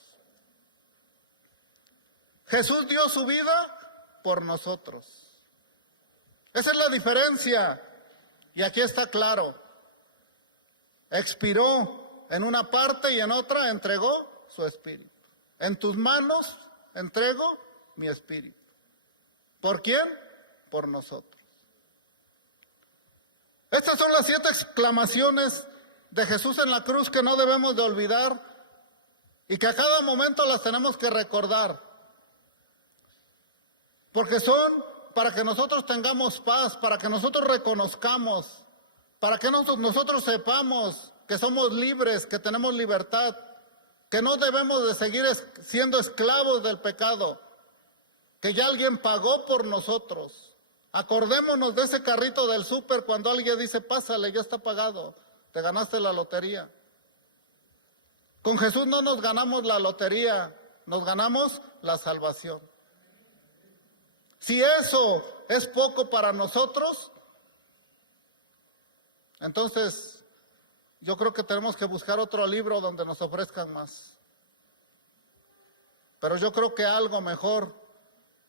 Jesús dio su vida por nosotros. Esa es la diferencia. Y aquí está claro. Expiró en una parte y en otra entregó su espíritu. En tus manos entrego mi espíritu. ¿Por quién? Por nosotros. Estas son las 7 exclamaciones de Jesús en la cruz que no debemos de olvidar y que a cada momento las tenemos que recordar, porque son para que nosotros tengamos paz, para que nosotros reconozcamos, para que nosotros sepamos que somos libres, que tenemos libertad, que no debemos de seguir siendo esclavos del pecado, que ya alguien pagó por nosotros. Acordémonos de ese carrito del súper cuando alguien dice, pásale, ya está pagado, te ganaste la lotería. Con Jesús no nos ganamos la lotería, nos ganamos la salvación. Si eso es poco para nosotros, entonces yo creo que tenemos que buscar otro libro donde nos ofrezcan más. Pero yo creo que algo mejor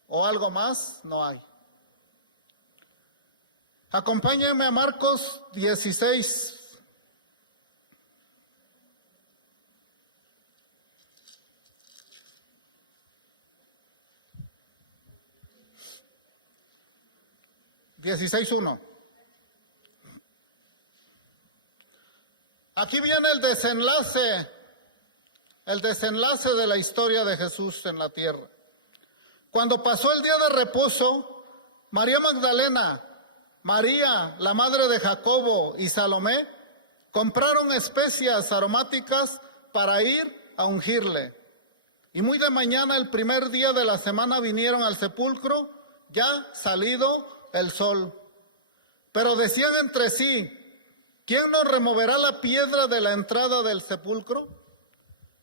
o algo más no hay. Acompáñenme a Marcos 16. (16:1). Aquí viene el desenlace de la historia de Jesús en la tierra. Cuando pasó el día de reposo, María Magdalena, María, la madre de Jacobo, y Salomé compraron especias aromáticas para ir a ungirle. Y muy de mañana, el primer día de la semana, vinieron al sepulcro, ya salido el sol. Pero decían entre sí, ¿quién nos removerá la piedra de la entrada del sepulcro?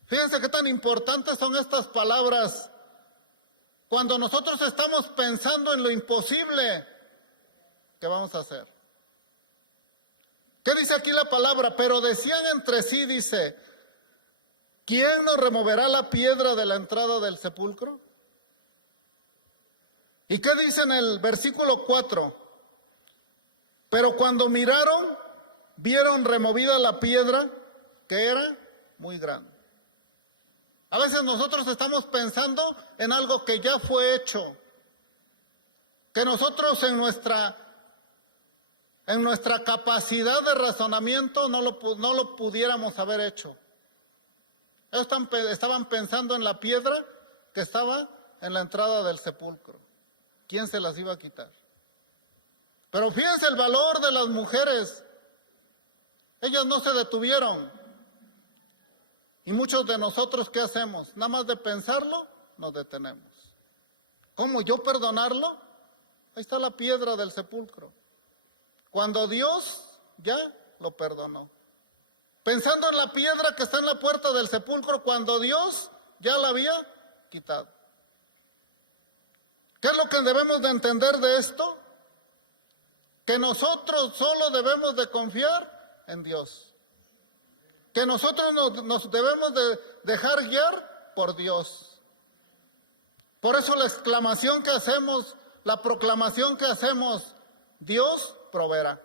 Fíjense qué tan importantes son estas palabras. Cuando nosotros estamos pensando en lo imposible, ¿qué vamos a hacer? ¿Qué dice aquí la palabra? Pero decían entre sí, dice, ¿quién nos removerá la piedra de la entrada del sepulcro? ¿Y qué dice en el versículo 4? Pero cuando miraron, vieron removida la piedra, que era muy grande. A veces nosotros estamos pensando en algo que ya fue hecho, que nosotros en nuestra capacidad de razonamiento no lo pudiéramos haber hecho. Ellos estaban pensando en la piedra que estaba en la entrada del sepulcro. ¿Quién se las iba a quitar? Pero fíjense el valor de las mujeres. Ellas no se detuvieron. Y muchos de nosotros, ¿qué hacemos? Nada más de pensarlo, nos detenemos. ¿Cómo yo perdonarlo? Ahí está la piedra del sepulcro. Cuando Dios ya lo perdonó. Pensando en la piedra que está en la puerta del sepulcro, cuando Dios ya la había quitado. ¿Qué es lo que debemos de entender de esto? Que nosotros solo debemos de confiar en Dios. Que nosotros nos debemos de dejar guiar por Dios. Por eso la exclamación que hacemos, la proclamación que hacemos, Dios proveerá.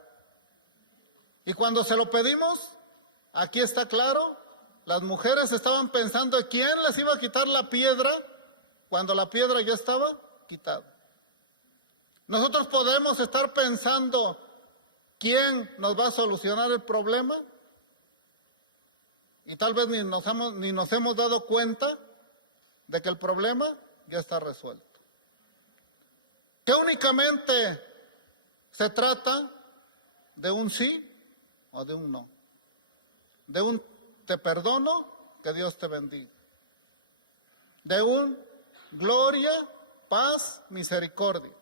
Y cuando se lo pedimos, aquí está claro, las mujeres estaban pensando en quién les iba a quitar la piedra cuando la piedra ya estaba quitada. Nosotros podemos estar pensando quién nos va a solucionar el problema y tal vez ni nos hemos dado cuenta de que el problema ya está resuelto. Que únicamente se trata de un sí o de un no. De un te perdono, que Dios te bendiga. De un gloria, paz, misericordia.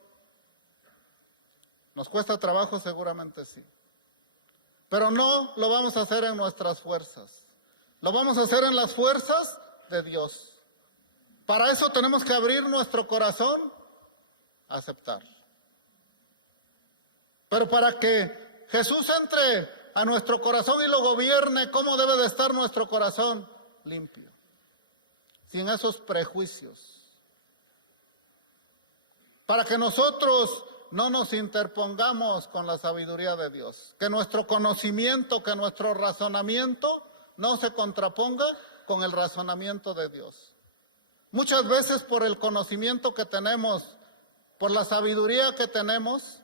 ¿Nos cuesta trabajo? Seguramente sí. Pero no lo vamos a hacer en nuestras fuerzas. Lo vamos a hacer en las fuerzas de Dios. Para eso tenemos que abrir nuestro corazón a aceptar. Pero para que Jesús entre a nuestro corazón y lo gobierne, ¿cómo debe de estar nuestro corazón? Limpio. Sin esos prejuicios. Para que nosotros no nos interpongamos con la sabiduría de Dios. Que nuestro conocimiento, que nuestro razonamiento no se contraponga con el razonamiento de Dios. Muchas veces por el conocimiento que tenemos, por la sabiduría que tenemos,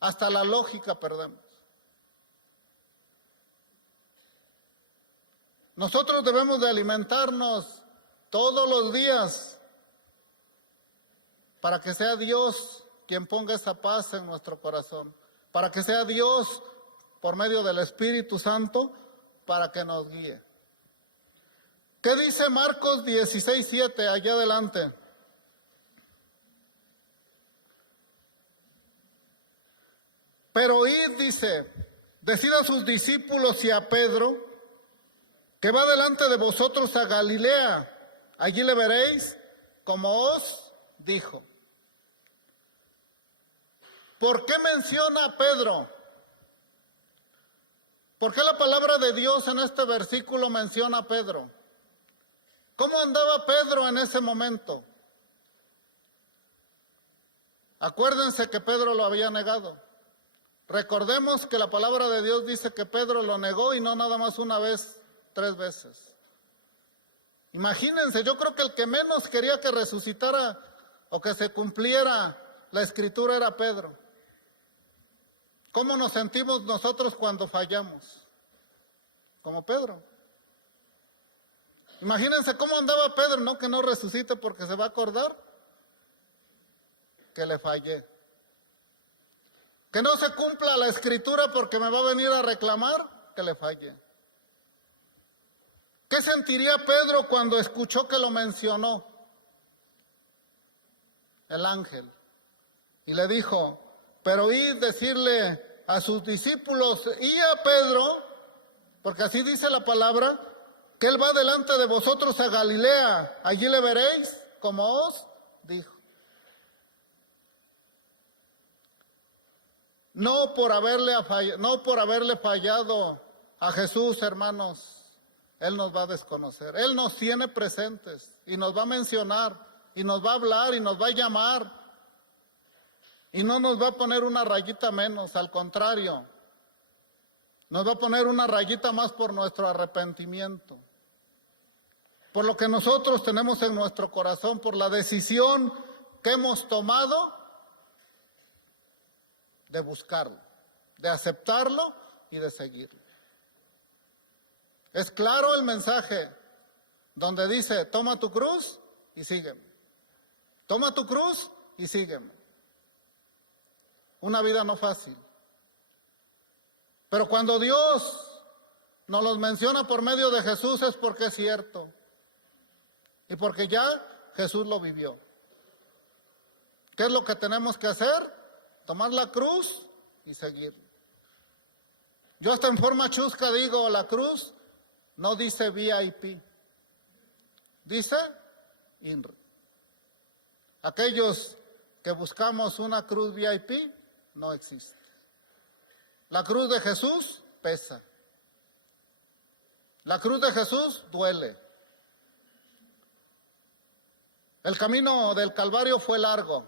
hasta la lógica perdemos. Nosotros debemos de alimentarnos todos los días para que sea Dios quien ponga esa paz en nuestro corazón, para que sea Dios por medio del Espíritu Santo para que nos guíe. ¿Qué dice Marcos 16:7 allá adelante? Pero oíd, dice, decid a sus discípulos y a Pedro, que va delante de vosotros a Galilea, allí le veréis, como os dijo. ¿Por qué menciona a Pedro? ¿Por qué la palabra de Dios en este versículo menciona a Pedro? ¿Cómo andaba Pedro en ese momento? Acuérdense que Pedro lo había negado. Recordemos que la palabra de Dios dice que Pedro lo negó y no nada más una vez, 3 veces. Imagínense, yo creo que el que menos quería que resucitara o que se cumpliera la escritura era Pedro. ¿Cómo nos sentimos nosotros cuando fallamos? Como Pedro. Imagínense cómo andaba Pedro, no que no resucite porque se va a acordar que le fallé. Que no se cumpla la escritura porque me va a venir a reclamar que le falle. ¿Qué sentiría Pedro cuando escuchó que lo mencionó el ángel? Y le dijo, pero oíd decirle a sus discípulos y a Pedro, porque así dice la palabra, que él va delante de vosotros a Galilea, allí le veréis, como os dijo. No por haberle fallado a Jesús, hermanos, Él nos va a desconocer. Él nos tiene presentes y nos va a mencionar y nos va a hablar y nos va a llamar y no nos va a poner una rayita menos, al contrario, nos va a poner una rayita más por nuestro arrepentimiento, por lo que nosotros tenemos en nuestro corazón, por la decisión que hemos tomado de buscarlo, de aceptarlo y de seguirlo. Es claro el mensaje donde dice, toma tu cruz y sígueme. Toma tu cruz y sígueme. Una vida no fácil. Pero cuando Dios nos los menciona por medio de Jesús es porque es cierto. Y porque ya Jesús lo vivió. ¿Qué es lo que tenemos que hacer? Tomar la cruz y seguir. Yo hasta en forma chusca digo, la cruz no dice VIP, dice INRI. Aquellos que buscamos una cruz VIP, no existe. La cruz de Jesús pesa. La cruz de Jesús duele. El camino del Calvario fue largo.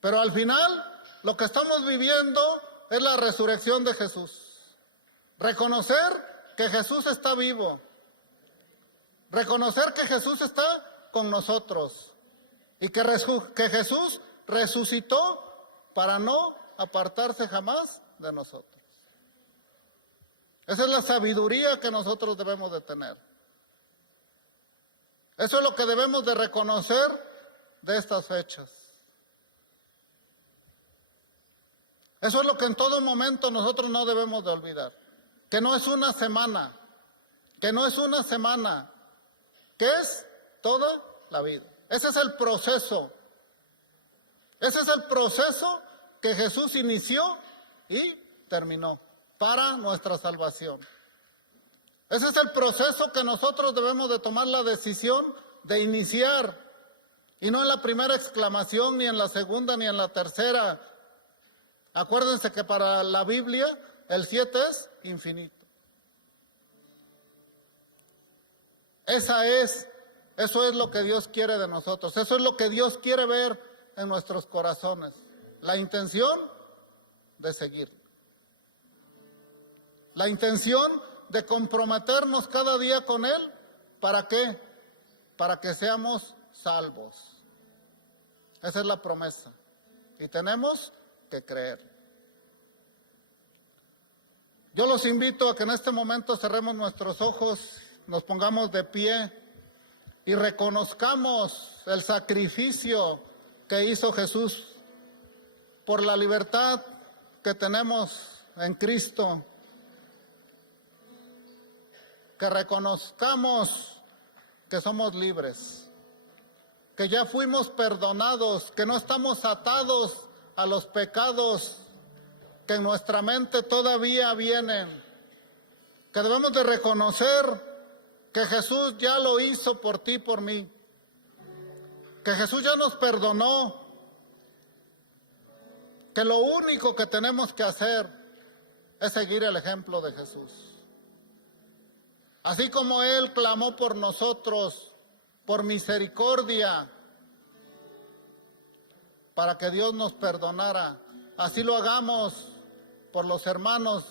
Pero al final, lo que estamos viviendo es la resurrección de Jesús. Reconocer que Jesús está vivo. Reconocer que Jesús está con nosotros. Y que Jesús resucitó para no apartarse jamás de nosotros. Esa es la sabiduría que nosotros debemos de tener. Eso es lo que debemos de reconocer de estas fechas. Eso es lo que en todo momento nosotros no debemos de olvidar. Que no es una semana, que no es una semana, que es toda la vida. Ese es el proceso. Ese es el proceso que Jesús inició y terminó para nuestra salvación. Ese es el proceso que nosotros debemos de tomar la decisión de iniciar. Y no en la primera exclamación, ni en la segunda, ni en la tercera. Acuérdense que para la Biblia el 7 es infinito. Eso es lo que Dios quiere de nosotros. Eso es lo que Dios quiere ver en nuestros corazones. La intención de seguir. La intención de comprometernos cada día con Él. ¿Para qué? Para que seamos salvos. Esa es la promesa. Y tenemos que creer. Yo los invito a que en este momento cerremos nuestros ojos, nos pongamos de pie y reconozcamos el sacrificio que hizo Jesús, por la libertad que tenemos en Cristo, que reconozcamos que somos libres, que ya fuimos perdonados, que no estamos atados a los pecados que en nuestra mente todavía vienen, que debemos de reconocer que Jesús ya lo hizo por ti y por mí, que Jesús ya nos perdonó, que lo único que tenemos que hacer es seguir el ejemplo de Jesús. Así como Él clamó por nosotros, por misericordia, para que Dios nos perdonara, así lo hagamos por los hermanos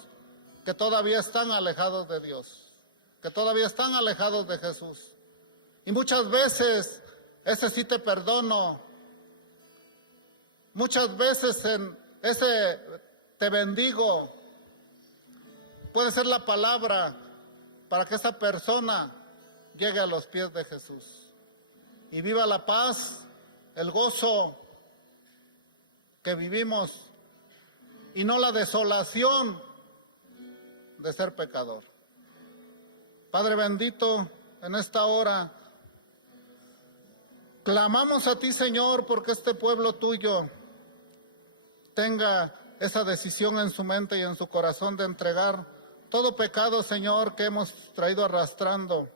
que todavía están alejados de Dios, que todavía están alejados de Jesús. Y muchas veces, ese sí te perdono, muchas veces en ese te bendigo, puede ser la palabra para que esa persona llegue a los pies de Jesús y viva la paz, el gozo que vivimos y no la desolación de ser pecador. Padre bendito, en esta hora clamamos a ti, Señor, porque este pueblo tuyo tenga esa decisión en su mente y en su corazón de entregar todo pecado, Señor, que hemos traído arrastrando,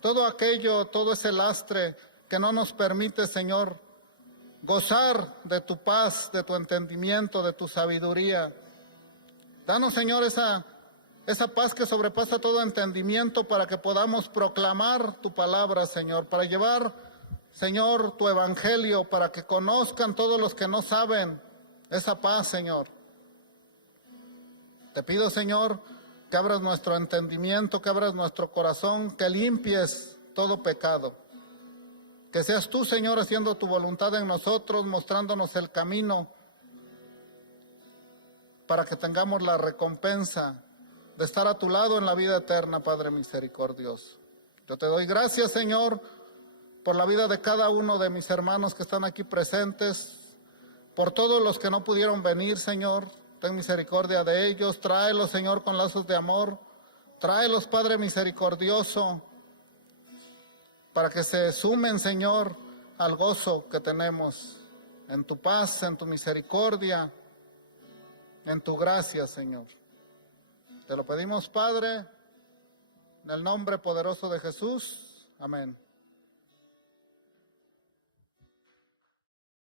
todo aquello, todo ese lastre que no nos permite, Señor, gozar de tu paz, de tu entendimiento, de tu sabiduría. Danos, Señor, esa paz que sobrepasa todo entendimiento para que podamos proclamar tu palabra, Señor, para llevar, Señor, tu evangelio, para que conozcan todos los que no saben esa paz, Señor. Te pido, Señor, que abras nuestro entendimiento, que abras nuestro corazón, que limpies todo pecado. Que seas tú, Señor, haciendo tu voluntad en nosotros, mostrándonos el camino para que tengamos la recompensa de estar a tu lado en la vida eterna, Padre misericordioso. Yo te doy gracias, Señor, por la vida de cada uno de mis hermanos que están aquí presentes, por todos los que no pudieron venir, Señor. Ten misericordia de ellos, tráelos, Señor, con lazos de amor, tráelos, Padre misericordioso, para que se sumen, Señor, al gozo que tenemos en tu paz, en tu misericordia, en tu gracia, Señor. Te lo pedimos, Padre, en el nombre poderoso de Jesús. Amén.